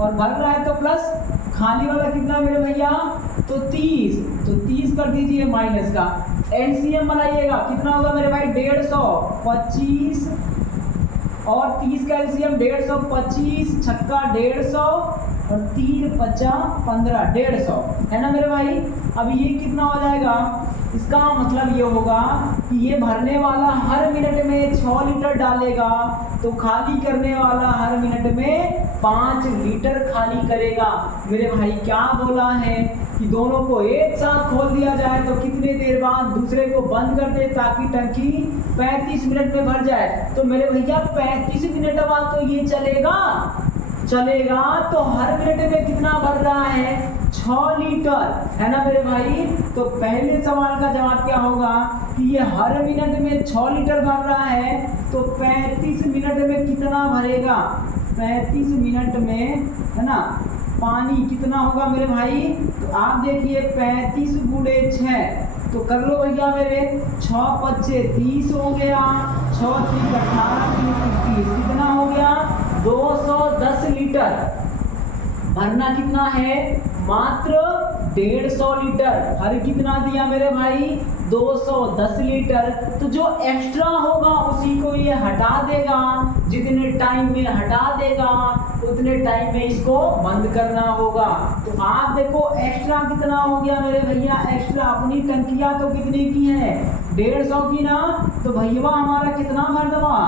और भर रहा है तो प्लस, खाली वाला कितना मेरे भैया तो 30, तो 30 कर दीजिए माइनस का। एलसीएम बनाइएगा, कितना होगा मेरे भाई 150, 25 और 30 का एलसीएम 150, 25 छक्का 150 और 3 50 15, 150 है ना मेरे भाई। अब ये कितना हो जाएगा, इसका मतलब ये होगा कि ये भरने वाला हर मिनट में 6 लीटर डालेगा, तो खाली करने वाला हर मिनट में 5 लीटर खाली करेगा। मेरे भाई क्या बोला है कि दोनों को एक साथ खोल दिया जाए तो कितने देर बाद दूसरे को बंद कर दे ताकि टंकी 35 मिनट में भर जाए। तो मेरे भैया 35 मिनट बाद तो ये चलेगा तो हर मिनट में कितना भर रहा है 6 लीटर, है ना मेरे भाई। तो पहले सवाल का जवाब क्या होगा कि ये हर मिनट में 6 लीटर भर रहा है, तो 35 मिनट में कितना भरेगा, 35 मिनट में, है ना, पानी कितना होगा मेरे भाई। तो आप देखिए 35 गुणे 6, तो कर लो भैया मेरे, 6 पच्चे 30 हो गया, 6 3 18 30, कितना हो गया 210 लीटर। भरना कितना है मात्र 150 लीटर। हर कितना दिया मेरे भाई 210 लीटर। तो जो एक्स्ट्रा होगा उसी को ये हटा देगा, जितने टाइम में हटा देगा उतने टाइम में इसको बंद करना होगा। तो आप देखो एक्स्ट्रा कितना हो गया मेरे भैया, एक्स्ट्रा अपनी टंकियां तो कितने की है 150 की ना, तो भैया हमारा कितना भर दवा,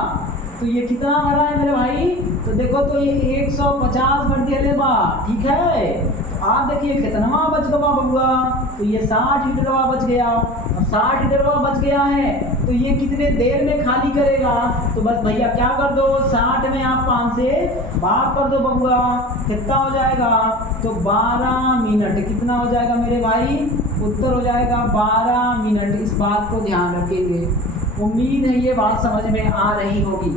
तो ये कितना भरा है मेरे भाई, तो देखो तो ये 150 भर दिया बा, ठीक है। आप देखिए कितना बच गया बबुआ, तो ये 60 लीटर बच गया। अब 60 लीटर बच गया है तो ये कितने देर में खाली करेगा, तो बस भैया क्या कर दो 60 में आप 5 से भाग कर दो बबुआ, कितना हो जाएगा तो 12 मिनट। कितना हो जाएगा मेरे भाई, उत्तर हो जाएगा 12 मिनट। इस बात को ध्यान रखेंगे। उम्मीद है ये बात समझ में आ रही होगी।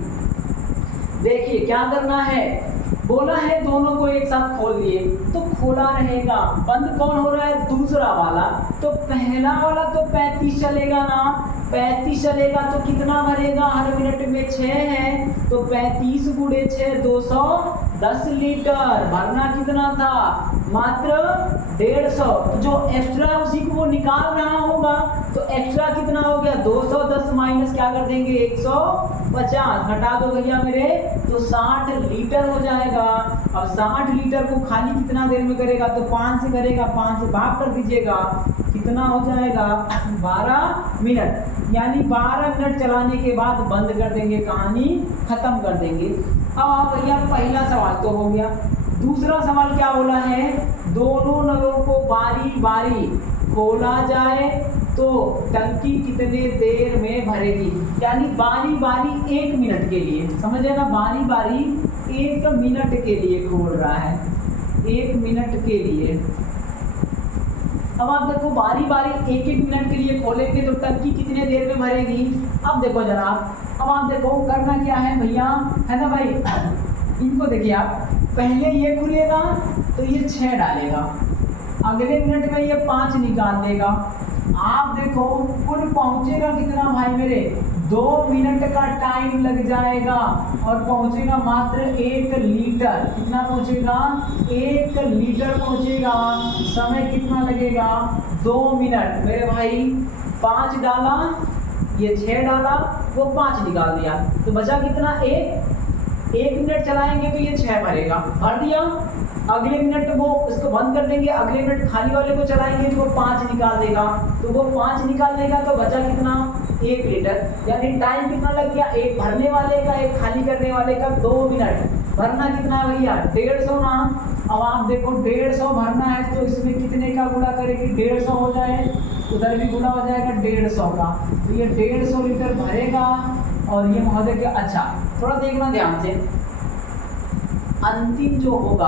देखिए क्या करना है, बोला है दोनों को एक साथ खोल दिए तो खोला रहेगा, बंद कौन हो रहा है दूसरा वाला, तो पहला वाला तो 35 चलेगा ना, 35 चलेगा तो कितना भरेगा हर मिनट में 6 है, तो 35 गुणे 6 210 लीटर। भरना कितना था मात्र 150, तो जो एक्स्ट्रा है उसी को वो निकाल रहा होगा, तो एक्स्ट्रा कितना हो गया 210 माइनस क्या कर देंगे 150, हटा दो भैया मेरे, तो 60 लीटर हो जाएगा। अब 60 लीटर को खाली कितना देर में करेगा, तो 5 से करेगा, 5 से भाग कर दीजिएगा, कितना हो जाएगा 12 मिनट। यानी 12 मिनट चलाने के बाद बंद कर देंगे, कहानी खत्म कर देंगे। अब आप भैया पहला सवाल तो हो गया। दूसरा सवाल क्या बोला है, दोनों नलों को बारी बारी खोला जाए तो टंकी कितने देर में भरेगी, यानी बारी बारी 1 मिनट के लिए, समझे ना, बारी बारी 1 मिनट के लिए खोल रहा है, 1 मिनट के लिए। अब आप देखो बारी बारी 1-1 मिनट के लिए खोलेंगे तो टंकी कितने देर में भरेगी। अब देखो जरा, अब आप देखो करना क्या है भैया, है ना भाई, इनको देखिए आप, पहले ये खुलेगा तो ये 6 डालेगा, अगले मिनट में ये 5 निकाल देगा। आप देखो कुल पहुंचेगा कितना भाई मेरे 2 मिनट का टाइम लग जाएगा और पहुंचेगा मात्र 1 लीटर। कितना पहुंचेगा 1 लीटर पहुंचेगा। समय कितना लगेगा 2 मिनट। मेरे भाई 5 डाला, ये 6 डाला, वो 5 निकाल दिया, तो बचा कितना 1 मिनट चलाएंगे तो ये 6 भरेगा, भर दिया। अगले मिनट वो इसको बंद कर देंगे, अगले मिनट खाली वाले को चलाएंगे तो वो 5 निकाल देगा, तो वो 5 निकाल देगा तो बचा कितना 1 लीटर। यानी टाइम कितना लग गया, एक भरने वाले का एक खाली करने वाले का 2 मिनट। भरना कितना है भैया 150 ना। अब आप देखो 150 भरना है तो इसमें कितने का गुणा करेंगे 150 हो जाए, उधर भी गुणा हो जाएगा 150 का, तो ये 150 लीटर भरेगा। और ये महोदय के अच्छा थोड़ा देखना ध्यान से, अंतिम जो होगा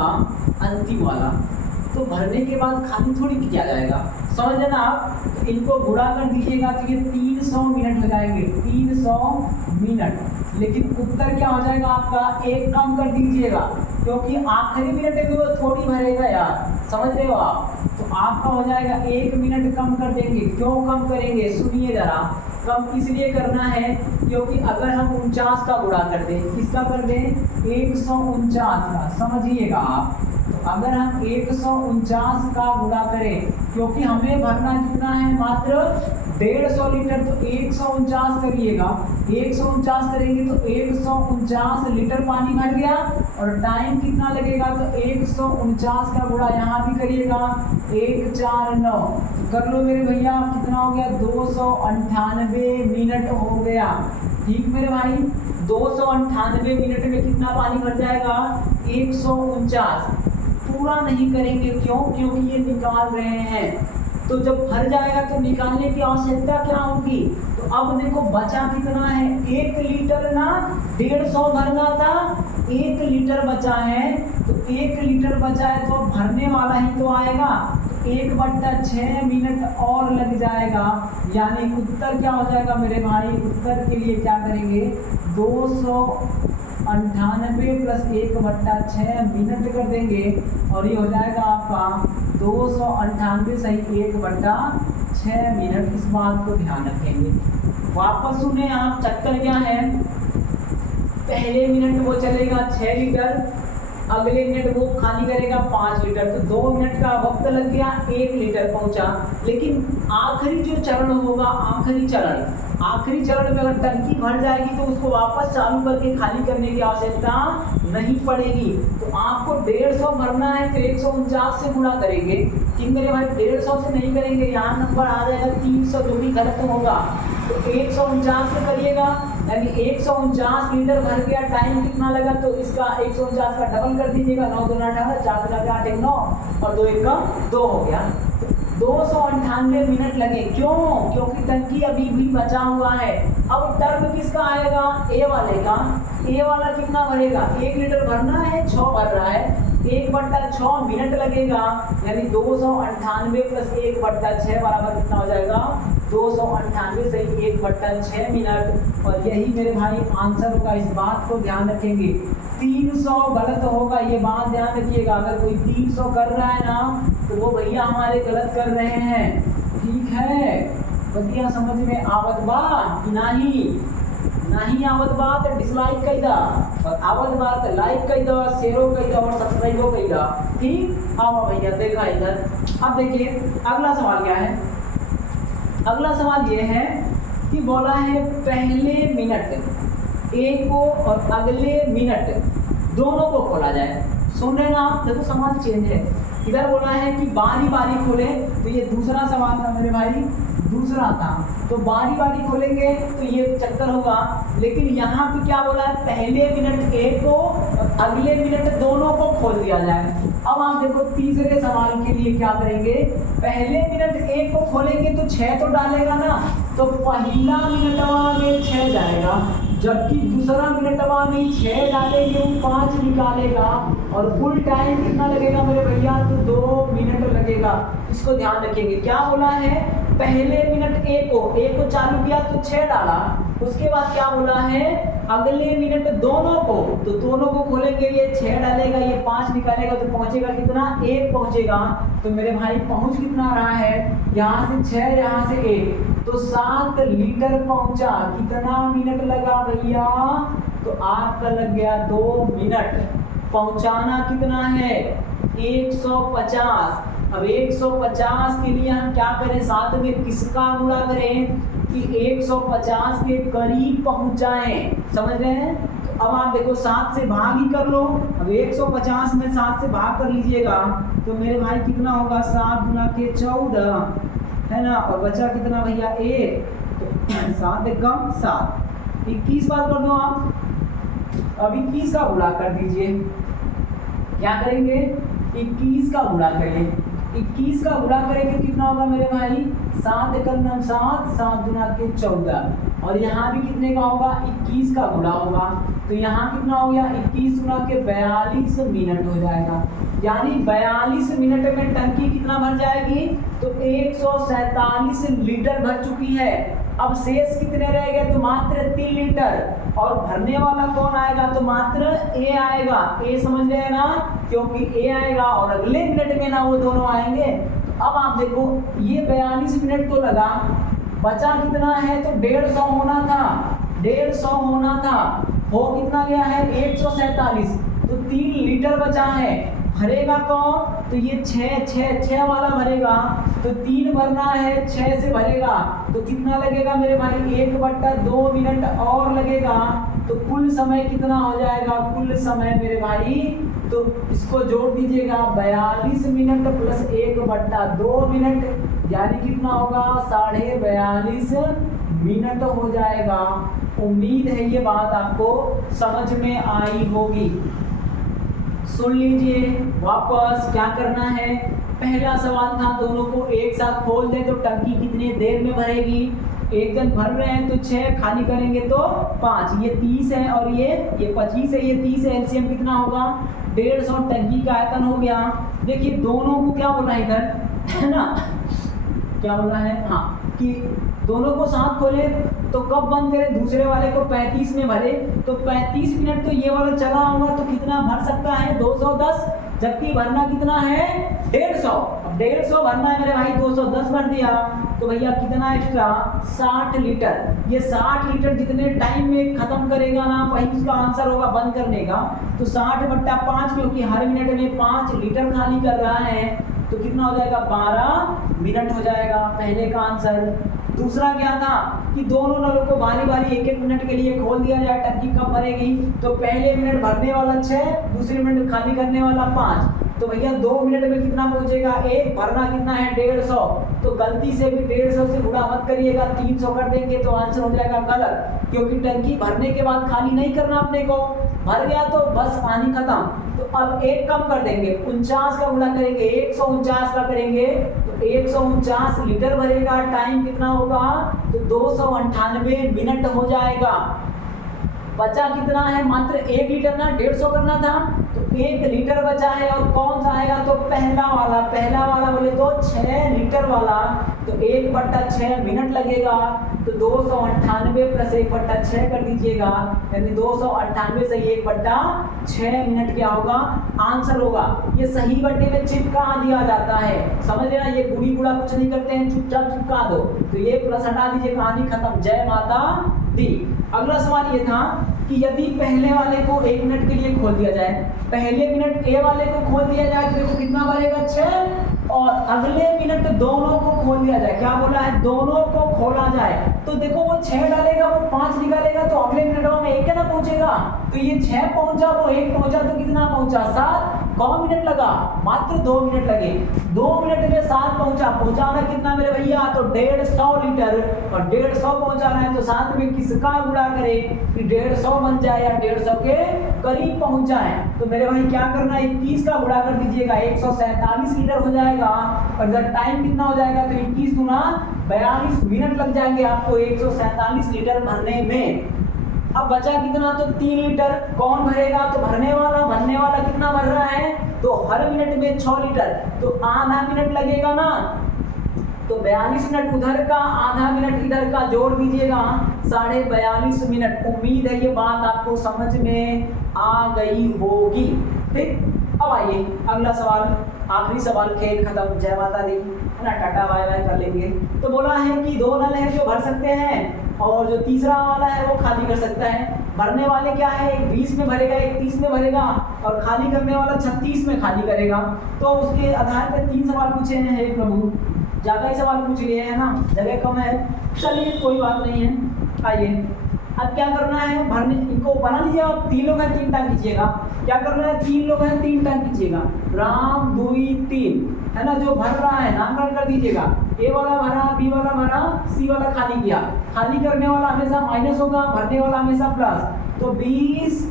अंतिम वाला तो भरने के बाद खाली थोड़ी किया जाएगा, समझ लेना आप। तो इनको गुणा कर दीजिएगा तो ये 300 मिनट हो जाएंगे, 300 मिनट। लेकिन उत्तर क्या हो जाएगा आपका 1 कम कर दीजिएगा, क्योंकि आखिरी मिनट में वो थोड़ी भरेगा यार, समझ रहे हो आप। तो आपका हो जाएगा 1 मिनट कम कर देंगे। क्यों कम करेंगे सुनिए जरा, कम इसलिए करना है क्योंकि अगर हम 49 का गुणा कर दें, किसका कर दें 149 का, समझिएगा आप। तो अगर हम 149 का गुणा करें, क्योंकि हमें भरना कितना है मात्र 150 लीटर, तो 149 करिएगा, 149 करेंगे तो 149 लीटर पानी भर गया। और टाइम कितना लगेगा, तो 149 का गुणा यहाँ भी करिएगा 149, कर लो मेरे भैया, कितना हो गया 298 मिनट हो गया। ठीक मेरे भाई, 298 मिनट में कितना पानी भर जाएगा 149। पूरा नहीं करेंगे, क्यों, क्योंकि ये निकाल रहे हैं, तो जब भर जाएगा तो निकालने की आवश्यकता क्या होगी। तो अब देखो बचा कितना है, 1 लीटर ना 150 भरना था, 1 लीटर बचा है, तो 1 लीटर बचा है तो भरने वाला ही तो आएगा, तो 1/6 मिनट और लग जाएगा। यानी उत्तर क्या हो जाएगा मेरे भाई, उत्तर के लिए क्या करेंगे 298 प्लस 1/6 मिनट कर देंगे, और ये हो जाएगा आपका 298 सही 1/6 मिनट। इस बात को ध्यान रखेंगे। वापस सुने आप, चक्कर क्या है, पहले मिनट वो चलेगा 6 लीटर, अगले मिनट वो खाली करेगा 5 लीटर, तो 2 मिनट का वक्त लग गया, 1 लीटर पहुंचा। लेकिन आखिरी जो चरण होगा, आखिरी चरण में अगर टंकी भर जाएगी तो उसको वापस चालू करके खाली करने की आवश्यकता नहीं पड़ेगी। तो आपको 150 भरना है तो 149 से गुणा करेंगे, ठीक मेरे भाई, 150 से नहीं करेंगे, यहाँ नंबर आ जाएगा 300, जो भी गलत होगा। तो 149 से करिएगा, यानी 149 लीटर भर गया। टाइम कितना लगा, तो इसका 149 का डबल कर दीजिएगा, 9 दूना 18, 4 दूना 8 1 9 और 2 1 2 हो गया। 298 मिनट लगे, क्यों, क्योंकि टंकी अभी भी बचा हुआ है। अब टर्म किसका आएगा, ए वाले का। ए वाला कितना भरेगा, 1 लीटर भरना है, 6 भर रहा है, 1/6 मिनट लगेगा, यानी 298 प्लस 1/6 बराबर कितना हो जाएगा 298 से 1/6 मिनट। और यही मेरे भाई आंसर होगा। इस बात को ध्यान रखेंगे, 300 गलत होगा, ये बात ध्यान रखिएगा। अगर कोई 300 कर रहा है ना, तो वो भैया हमारे गलत कर रहे हैं, ठीक है। भैया समझ में आवत बा कि नहीं आवत बात डिसलाइक कई दा, और आवत बात लाइक कई दा, शेयरो कई दा और सब्सक्राइबो कई दा, ठीक। आओ भैया देखा इधर। अब देखिए अगला सवाल क्या है, अगला सवाल ये है कि बोला है पहले मिनट ए को और अगले मिनट दोनों को खोला जाए। सुन रहे ना आप, देखो सवाल चेंज है। इधर बोला है कि बारी बारी खोले, तो ये दूसरा सवाल था मेरे भाई, दूसरा था, तो बारी बारी खोलेंगे तो ये चक्कर होगा। लेकिन यहाँ पे क्या बोला है, पहले मिनट ए को और अगले मिनट दोनों को खोल दिया जाए। अब आप देखो तीसरे सवाल के लिए क्या करेंगे, पहले मिनट ए को खोलेंगे तो 6 तो डालेगा ना, तो पहला मिनटवा में 6 जाएगा, जबकि दूसरा मिनटवा में 6 डालेंगे वो 5 निकालेगा, और कुल टाइम कितना लगेगा मेरे भैया, तो 2 मिनट लगेगा। इसको ध्यान रखेंगे। क्या बोला है, पहले मिनट ए को चालू किया तो 6 डाला, उसके बाद क्या बोला है अगले मिनट दोनों को, तो दोनों को खोलेंगे, ये 6 डालेगा, ये 5 निकालेगा, तो पहुंचेगा कितना 1 पहुंचेगा। तो मेरे भाई पहुंच कितना रहा है, यहाँ से 6 यहाँ से 1, तो 7 लीटर पहुंचा। कितना मिनट लगा भैया, तो आपका लग गया 2 मिनट। पहुंचाना कितना है 150। अब 150 के लिए हम क्या करें, साथ में किसका गुणा करें कि 150 के करीब पहुंचाएं, समझ रहे हैं। तो अब आप देखो 7 से भाग ही कर लो। अब 150 में 7 से भाग कर लीजिएगा, तो मेरे भाई कितना होगा 7 गुना के 14 है ना, और बचा कितना भैया 1, तो 7 कम 7, 21 बार कर दो आप। अब 21 का गुणा कर दीजिए, क्या करेंगे 21 का गुणा करें, 21 का गुणा करेंगे कितना होगा मेरे भाई 7 एकम 7, 7 गुना के 14, और यहाँ भी कितने का होगा 21 का गुणा होगा, तो यहाँ कितना हो गया 21 गुना के 42 मिनट हो जाएगा। यानी 42 मिनट में टंकी कितना भर जाएगी, तो 147 लीटर भर चुकी है। अब शेष कितने रह गए, तो मात्र 3 लीटर, और भरने वाला कौन आएगा, तो मात्र ए आएगा। ए समझ रहे हैं ना, क्योंकि ए आएगा और अगले मिनट में ना वो दोनों आएंगे। तो अब आप देखो ये 42 मिनट तो लगा, बचा कितना है, तो 150 होना था, 150 होना था, हो कितना गया है 147, तो 3 लीटर बचा है। भरेगा कौन, तो ये 6 वाला भरेगा, तो 3 भरना है, 6 से भरेगा, तो कितना लगेगा मेरे भाई 1/2 मिनट और लगेगा। तो कुल समय कितना हो जाएगा, कुल समय मेरे भाई, तो इसको जोड़ दीजिएगा 42 मिनट प्लस 1/2 मिनट, यानी कितना होगा 42.5 मिनट हो जाएगा। उम्मीद है ये बात आपको समझ में आई होगी। सुन लीजिए वापस क्या करना है। पहला सवाल था दोनों को एक साथ खोल दे तो टंकी कितनी देर में भरेगी। एक जन भर रहे हैं तो 6, खाली करेंगे तो 5, ये 30 है और ये 25 है, ये 30 है, एलसीएम कितना होगा 150, टंकी का आयतन हो गया। देखिए दोनों को क्या बोला इधर, है ना, क्या बोला है, हाँ, कि दोनों को साथ खोले तो कब बंद करें, दूसरे वाले को 35 में भरे, तो 35 मिनट तो ये वाला चला होगा, तो कितना भर सकता है 210, जबकि भरना कितना है 150। अब 150 भरना है मेरे भाई, 210 भर दिया, तो भैया कितना एक्स्ट्रा 60 लीटर। ये 60 लीटर जितने टाइम में खत्म करेगा ना, वही उसका आंसर होगा बंद करने का। तो 60/5, क्योंकि हर मिनट में 5 लीटर खाली कर रहा है, तो कितना हो जाएगा 12 मिनट हो जाएगा, पहले का आंसर। दूसरा क्या था कि दोनों नलों को बारी बारी 1-1 मिनट के लिए खोल दिया जाए, टंकी कब भरेगी, तो पहले मिनट भरने वाला 6, दूसरे मिनट खाली करने वाला 5, तो भैया 2 मिनट में कितना पहुंचेगा 1, भरना कितना है 150, तो गलती से भी 150 से गुणा मत करिएगा, 300 कर देंगे तो आंसर हो जाएगा गलत, क्योंकि टंकी भरने के बाद खाली नहीं करना अपने को, भर गया तो बस पानी खत्म। तो अब 1 कम कर देंगे, 49 का गुणा करेंगे, 149 का करेंगे, तो 149 लीटर भरेगा, टाइम कितना होगा, तो 298 मिनट हो जाएगा। बचा कितना है, मात्र 1 लीटर ना, 150 करना था, तो 1 लीटर बचा है, और कौन सा आएगा, तो पहला वाला बोले तो 6 लीटर वाला, तो 1/6 मिनट लगेगा, तो 298 प्लस 1/6 कर दीजिएगा, यानी 298 से 1/6 मिनट क्या होगा, आंसर होगा। ये सही बट्टे में चिपका दिया जाता है, समझ लेना, ये गुड़ी गुड़ा कुछ नहीं करते हैं, चुपचाप चिपका दो, तो ये प्लस हटा दीजिए, कहानी खत्म, जय माता दी। अगला सवाल ये था कि यदि पहले वाले को 1 मिनट के लिए खोल दिया जाए, पहले मिनट ए वाले को खोल दिया जाए तो देखो कितना भरेगा 6, और अगले मिनट दोनों को खोल दिया जाए, क्या बोला है, दोनों को खोला जाए, तो देखो वो 6 डालेगा, वो 5 निकालेगा, तो अगले मिनटों में 1 ना पहुंचेगा, तो ये 6 पहुंचा, वो 1 पहुंचा, तो कितना पहुंचा 7, कौन मिनट लगा, मात्र 2 मिनट लगे, 2 मिनट में 7 पहुंचाना कितना मेरे भैया, तो 150 लीटर, और 150 पहुंचाना है तो साथ में किसका गुणा करें कि 150 बन जाए या 150 के करीब पहुंच जाए। तो मेरे भाई क्या करना है, 21 का गुणा कर दीजिएगा, 147 लीटर हो जाएगा, और जब टाइम कितना हो जाएगा, तो 21 गुना 42 मिनट लग जाएंगे आपको 147 लीटर भरने में। अब बचा कितना, तो 3 लीटर, कौन भरेगा, तो भरने वाला कितना भर रहा है, तो हर मिनट में 6 लीटर, तो आधा मिनट लगेगा ना, तो 42 मिनट उधर का, आधा मिनट इधर का, जोड़ दीजिएगा 42.5 मिनट। उम्मीद है ये बात आपको समझ में आ गई होगी। ठीक, अब आइए अगला सवाल, आखिरी सवाल, खेल खत्म, जय माता दी, है ना, टाटा बाय बाय कर लेंगे। तो बोला है कि 2 नल है जो भर सकते हैं, और जो तीसरा वाला है वो खाली कर सकता है। भरने वाले क्या है, एक 20 में भरेगा, एक 30 में भरेगा, और खाली करने वाला 36 में खाली करेगा। तो उसके आधार पर 3 सवाल पूछे हैं, हे प्रभु ज़्यादा ही सवाल पूछ लिए है ना, जगह कम है, चलिए कोई बात नहीं है। आइए अब क्या करना है, भरने इनको बना लीजिए, आप 3 लोग हैं 3 टंग कीजिएगा, क्या करना है, 3 लोग हैं 3 टंग कीजिएगा, राम 2 3, है ना, जो भर रहा है नामकरण कर दीजिएगा, ए वाला भरा, बी वाला भरा, सी वाला खाली किया, खाली करने वाला हमेशा माइनस होगा, भरने वाला हमेशा प्लस, तो 20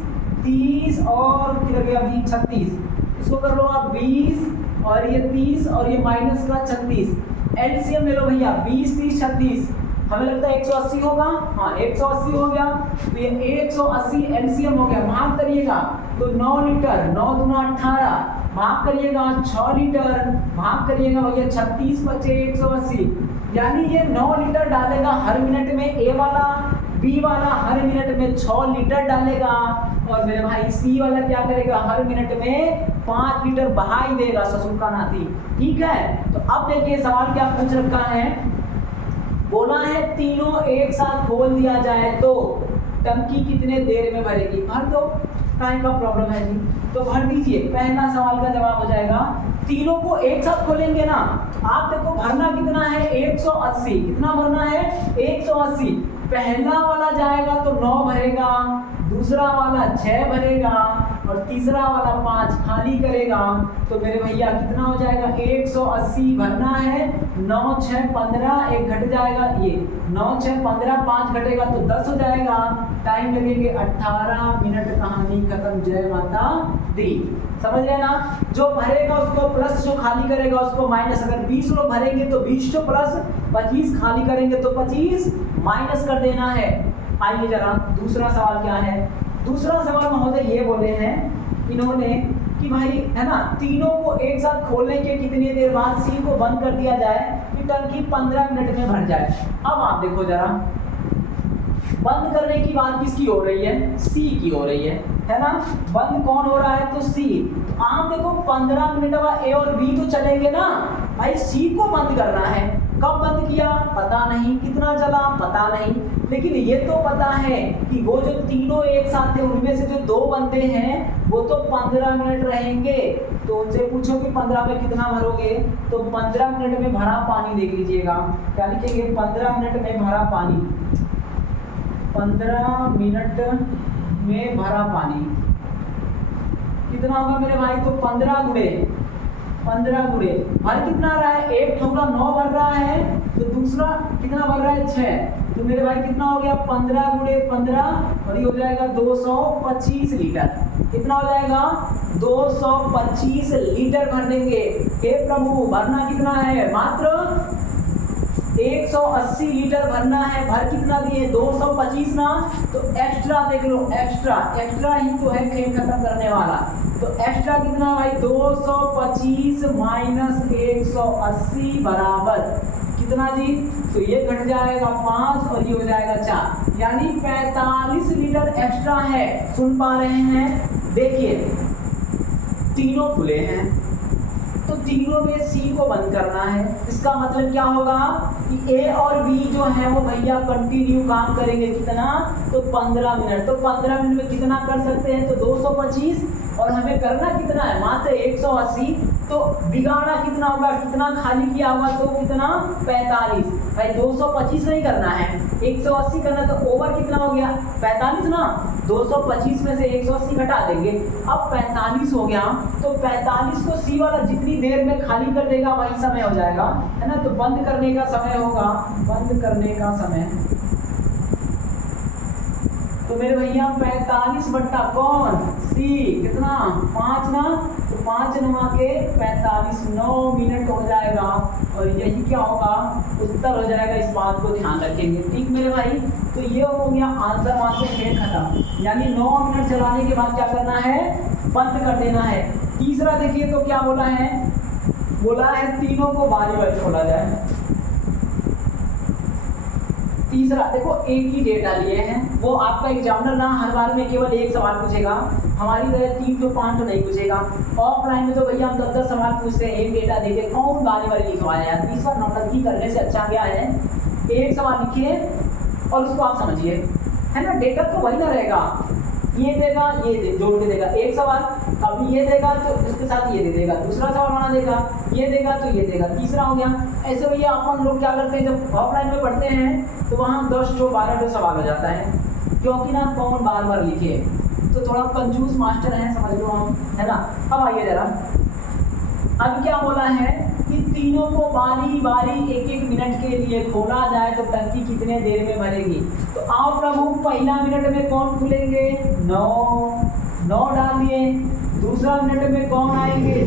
30 और किधर गया 36, इसको कर लो आप 20 और ये 30 और ये माइनस का 36, एलसीएम ले लो भैया 20 30 36, हमें लगता है 180 होगा, हाँ 180 हो गया, तो ये 180 एलसीएम हो गया, भाग करिएगा तो 9 लीटर, 9 दूना 18, भाग करिएगा 6 लीटर, भाग करिएगा भैया 36 बचे 180, यानी ये 9 लीटर डालेगा हर मिनट में, ए वाला, बी वाला हर मिनट में 6 लीटर डालेगा, और मेरे भाई सी वाला क्या करेगा, हर मिनट में 5 लीटर बहा ही देगा, ससुर का नाती। ठीक है, तो अब देखिए सवाल क्या पूछ रखा है, बोला है तीनों एक साथ खोल दिया जाए तो टंकी कितने देर में भरेगी? भर दो, काहे का प्रॉब्लम है जी? तो भर दीजिए। पहला सवाल का जवाब हो जाएगा, तीनों को एक साथ खोलेंगे ना, आप देखो भरना कितना है 180। कितना भरना है? 180। पहला वाला जाएगा तो 9 भरेगा, दूसरा वाला 6 भरेगा और तीसरा वाला 5 खाली करेगा। तो मेरे भैया कितना हो जाएगा? 180 भरना है, 9 6 15, एक घट जाएगा, ये 9 6 15, 5 घटेगा तो 10 हो जाएगा। टाइम लगेंगे 18 मिनट, कहानी खत्म। जय माता दी। समझ रहे ना? जो भरेगा उसको प्लस, जो खाली करेगा उसको माइनस। अगर 20 लोग भरेंगे तो 20 तो प्लस, 25 खाली करेंगे तो 25 माइनस कर देना है। आइए जरा दूसरा सवाल क्या है। दूसरा सवाल महोदय ये बोले हैं इन्होंने कि भाई है ना, तीनों को एक साथ खोलने के कितनी देर बाद सी को बंद कर दिया जाए कि टंकी 15 मिनट में भर जाए। अब आप देखो जरा, बंद करने की बात किसकी हो रही है? सी की हो रही है ना? बंद कौन हो रहा है? तो सी। तो आप देखो 15 मिनट बाद ए और बी तो चलेंगे ना, भाई सी को बंद करना है। कब बंद किया पता नहीं, कितना चला पता नहीं, लेकिन ये तो पता है कि वो जो तीनों एक साथ थे उनमें से जो 2 बंदे हैं वो तो 15 मिनट रहेंगे। तो उनसे पूछो कि 15 में कितना भरोगे? तो 15 मिनट में भरा पानी देख लीजिएगा, क्या लिखेंगे? 15 मिनट में भरा पानी, 15 मिनट में भरा पानी कितना होगा मेरे भाई? तो 15 गुणे भर कितना रहा है? एक थोड़ा 9 भर रहा है, तो दूसरा कितना भर रहा है? 6। तो मेरे भाई कितना हो गया? 15 गुणे 15 और ये हो जाएगा 225 लीटर। कितना हो जाएगा? 225 लीटर भर देंगे। हे प्रभु, भरना कितना है? मात्र 180 लीटर भरना है। भर कितना दिए? 225 ना, तो एक्स्ट्रा देख लो, एक्स्ट्रा ही तो है खेल खत्म करने वाला। तो एक्स्ट्रा कितना भाई? 225 माइनस 180 बराबर कितना जी? तो ये घट जाएगा 5 और ये हो जाएगा 4, यानी 45 लीटर एक्स्ट्रा है। सुन पा रहे हैं? देखिए तीनों खुले हैं तो तीनों में सी को बंद करना है। इसका मतलब क्या होगा कि ए और बी जो है वो भैया कंटिन्यू काम करेंगे। कितना? तो 15 मिनट। तो 15 मिनट में कितना कर सकते हैं? तो 225 और हमें करना कितना है? मात्र 180। तो बिगाड़ा कितना होगा? कितना खाली किया होगा? तो कितना? 45। भाई 225 नहीं करना है, 180 करना। तो ओवर कितना हो गया? 45 ना। 225 में से 180 घटा देंगे, अब 45 हो गया। तो 45 को सी वाला जितनी देर में खाली कर देगा वही समय हो जाएगा, है ना? तो बंद करने का समय होगा, बंद करने का समय। तो मेरे भैया 45 बट्टा कौन? सी। कितना? 5 ना। तो 5 नमा के 45, 9 मिनट हो जाएगा और यही क्या होगा? उत्तर हो जाएगा। इस बात को ध्यान रखेंगे, ठीक मेरे भाई? तो ये हो गया आंसर, वहां से खेल खत्म। यानी 9 मिनट चलाने के बाद क्या करना है? बंद कर देना है। तीसरा देखिए तो क्या बोला है? बोला है तीनों को बारी बारी छोड़ा जाए। तीसरा देखो एक ही डेटा लिए हैं, वो आपका एग्जामिनर ना हर बार में केवल एक सवाल पूछेगा, हमारी तरह 3 तो 5 तो नहीं पूछेगा। ऑफलाइन में तो भैया हम 10-10 सवाल पूछते हैं, एक डेटा देके कौन बारी बारी लिखवाया यार। इस बार नौटंकी करने से अच्छा क्या है, एक सवाल लिखिए और उसको आप समझिए, है ना? डेटा तो वही ना रहेगा, ये देगा ये जोड़ के देगा, एक सवाल कभी ये देगा तो उसके साथ ये दे देगा, दूसरा सवाल बना देगा, ये देगा तो ये देगा, तीसरा हो गया। ऐसे भैया अपन लोग क्या करते हैं जब ऑफलाइन में पढ़ते हैं तो वहाँ 10 to 12 सवाल हो जाता है, क्योंकि ना कौन बार बार लिखे, तो थोड़ा कंजूस मास्टर है, समझ लो हम, है ना? अब आइए जरा, अब क्या बोला है कि तीनों को बारी बारी 1-1 मिनट के लिए खोला जाए तो टंकी कितने देर में भरेगी। तो आओ प्रभु, पहला मिनट में कौन खुलेंगे? 9 डाल दिए। दूसरा मिनट में कौन आएंगे?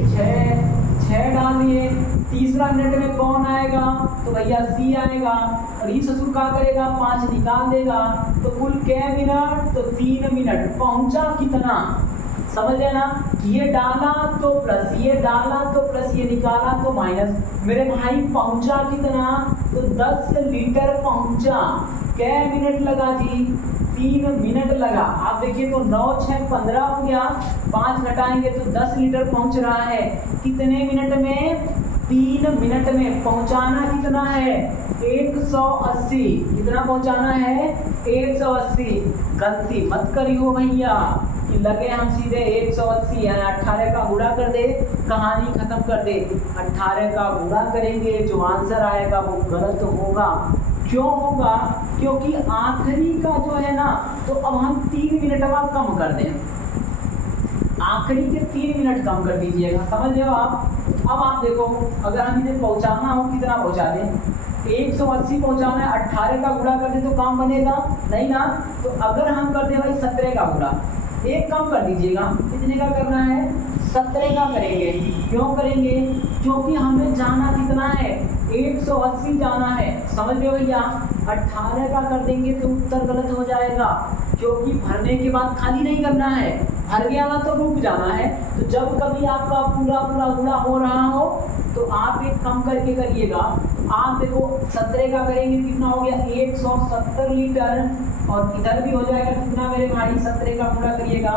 6 डाल दिए। तीसरा मिनट में कौन आएगा? तो भैया सी आएगा, और ये ससुर क्या करेगा? 5 निकाल देगा। तो कुल क्या मिनट? तो 3 मिनट। पहुंचा कितना? समझ रहे ना? ये डाला तो प्लस, ये डाला तो प्लस, ये निकाला तो माइनस। मेरे भाई पहुंचा कितना? तो 10 लीटर पहुंचा। क्या मिनट लगा जी? 3 मिनट लगा। आप देखिए तो 9 6 15 हो गया, 5 घटाएंगे तो 10 लीटर पहुंच रहा है। कितने मिनट में? 3 मिनट में पहुंचाना कितना है 180। कितना पहुंचाना है 180। गलती मत करियो भैया कि लगे हम सीधे 180 यानी 18 का गुणा कर दे, कहानी खत्म कर दे। 18 का गुणा करेंगे, जो आंसर आएगा वो गलत होगा। क्यों होगा? क्योंकि आखिरी का जो है ना, तो अब हम 3 मिनट बाद कम कर दें, आखिरी के 3 मिनट कम कर दीजिएगा। समझ रहे हो आप? अब आप देखो, अगर हम इसे पहुंचाना हो कितना पहुंचा दें 180 पहुंचाना है, 18 का गुणा कर दे तो काम बनेगा नहीं ना। तो अगर हम कर दे भाई 17 का गुणा, एक कम कर दीजिएगा, कितने का करना है 17 का करेंगे। क्यों करेंगे? क्योंकि हमें जाना कितना है 180 जाना है। समझ रहे हो भैया? 18 का कर देंगे तो उत्तर गलत हो जाएगा, क्योंकि भरने के बाद खाली नहीं करना है, भर गया ना तो रुक जाना है। तो जब कभी आपका पूरा गुणा हो रहा हो तो आप एक कम करके करिएगा। आप देखो 17 का करेंगे कितना हो गया 170 लीटर, और इधर भी हो जाएगा कितना मेरे भाई 17 का गुणा करिएगा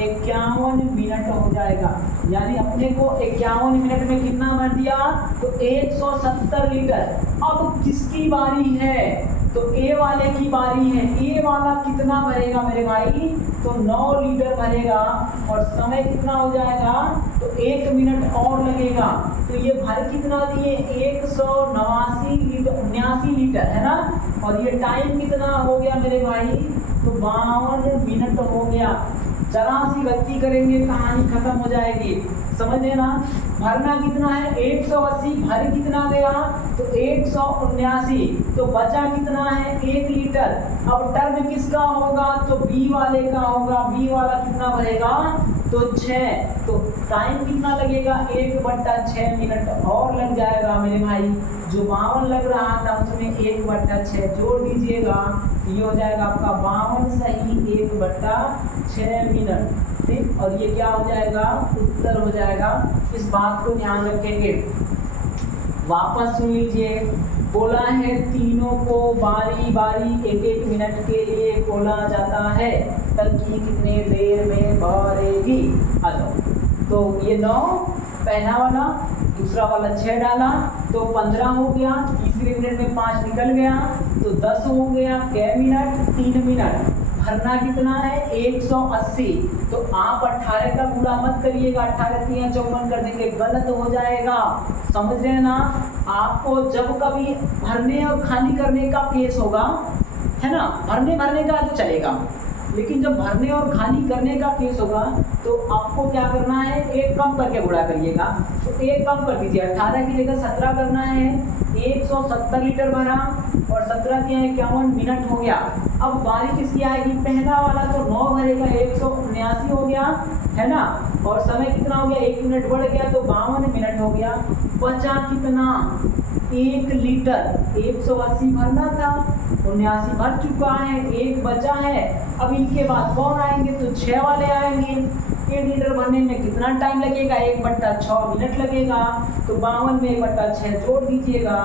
51 मिनट हो जाएगा। यानी अपने को 51 मिनट में कितना भर दिया तो 170 लीटर। अब किसकी बारी है? तो ए वाले की बारी है। ए वाला कितना भरेगा मेरे भाई? तो 9 लीटर भरेगा, और समय कितना हो जाएगा तो 1 मिनट और लगेगा। तो ये भर कितना दिए 189 लीटर है ना, और ये टाइम कितना हो गया मेरे भाई तो 52 मिनट हो गया। जरा सी गलती करेंगे कहानी खत्म हो जाएगी। समझ लेना, भरना कितना है 180, भर कितना गया तो 179, तो बचा कितना है 1 लीटर। अब टर्न किसका होगा तो बी वाले का होगा। बी वाला कितना भरेगा तो 6। तो टाइम कितना लगेगा 1/6 मिनट और लग जाएगा मेरे भाई। जो 52 लग रहा था उसमें 1/6 जोड़ दीजिएगा, ये हो जाएगा आपका 52 सही 1/6 मिनट। ठीक, और ये क्या हो जाएगा उत्तर हो जाएगा। इस बात को ध्यान रखेंगे। वापस सुन लीजिए, बोला है तीनों को बारी बारी 1-1 मिनट के लिए खोला जाता है, टंकी कितने देर में भरेगी। आ जाओ, तो ये 9 पहला वाला, दूसरा वाला 6 डाला तो 15 हो गया, तीसरे मिनट में 5 निकल गया तो 10 हो गया। कै मिनट 3 मिनट। भरना कितना है 180। तो आप 18 का गुणा मत करिएगा, 18 3 54 कर देंगे, गलत हो जाएगा। समझ रहे हैं ना? आपको जब कभी भरने और खाली करने का केस होगा है ना, भरने का तो चलेगा, लेकिन जब भरने और खाली करने का केस होगा तो आपको क्या करना है एक कम करके गुणा करिएगा। तो एक कम कर दीजिए, 18 की जगह 17 करना है। 170 लीटर भरा और 17 के 51 मिनट हो गया। अब बारी किसकी आएगी? पहला वाला तो 9 भरेगा, 179 हो गया है ना, और समय कितना हो गया 1 मिनट बढ़ गया तो 52 मिनट हो गया। बचा कितना 1 लीटर। 180 भरना था, 79 भर चुका है, 1 बचा है। अब इनके बाद कौन आएंगे तो 6 वाले आएंगे। 1 लीटर भरने में कितना टाइम लगेगा 1/6 मिनट लगेगा। तो 52 में 1/6 जोड़ दीजिएगा,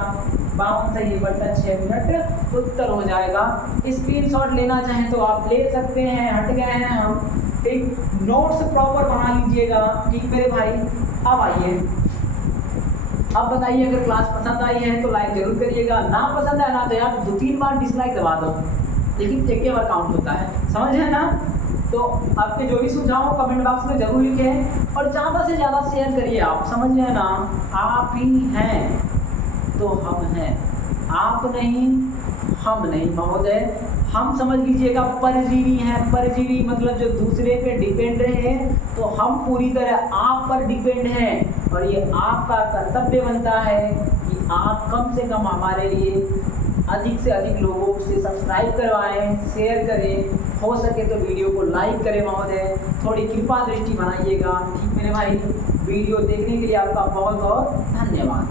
52 से 1/6 मिनट उत्तर हो जाएगा। स्क्रीनशॉट लेना चाहें तो आप ले सकते हैं, हट गए हैं हम। ठीक, नोट्स प्रॉपर बना लीजिएगा। ठीक मेरे भाई, अब आइए, अब बताइए अगर क्लास पसंद आई है तो लाइक जरूर करिएगा, ना पसंद है ना तो यार 2-3 बार डिसलाइक दबा दो, लेकिन एक बार काउंट होता है। समझ है ना? तो आपके जो भी सुझाव हो कमेंट बॉक्स में जरूर लिखें, और ज़्यादा से ज़्यादा शेयर करिए। आप समझ रहे हैं ना, आप ही हैं तो हम हैं, आप नहीं हम नहीं महोदय। हम समझ लीजिएगा परजीवी हैं। परजीवी मतलब जो दूसरे पे डिपेंड रहे, तो हम पूरी तरह आप पर डिपेंड हैं, और ये आपका कर्तव्य बनता है कि आप कम से कम हमारे लिए अधिक से अधिक लोगों से सब्सक्राइब करवाएं, शेयर करें, हो सके तो वीडियो को लाइक करें महोदय, थोड़ी कृपा दृष्टि बनाइएगा। ठीक मेरे भाई, वीडियो देखने के लिए आपका बहुत बहुत धन्यवाद।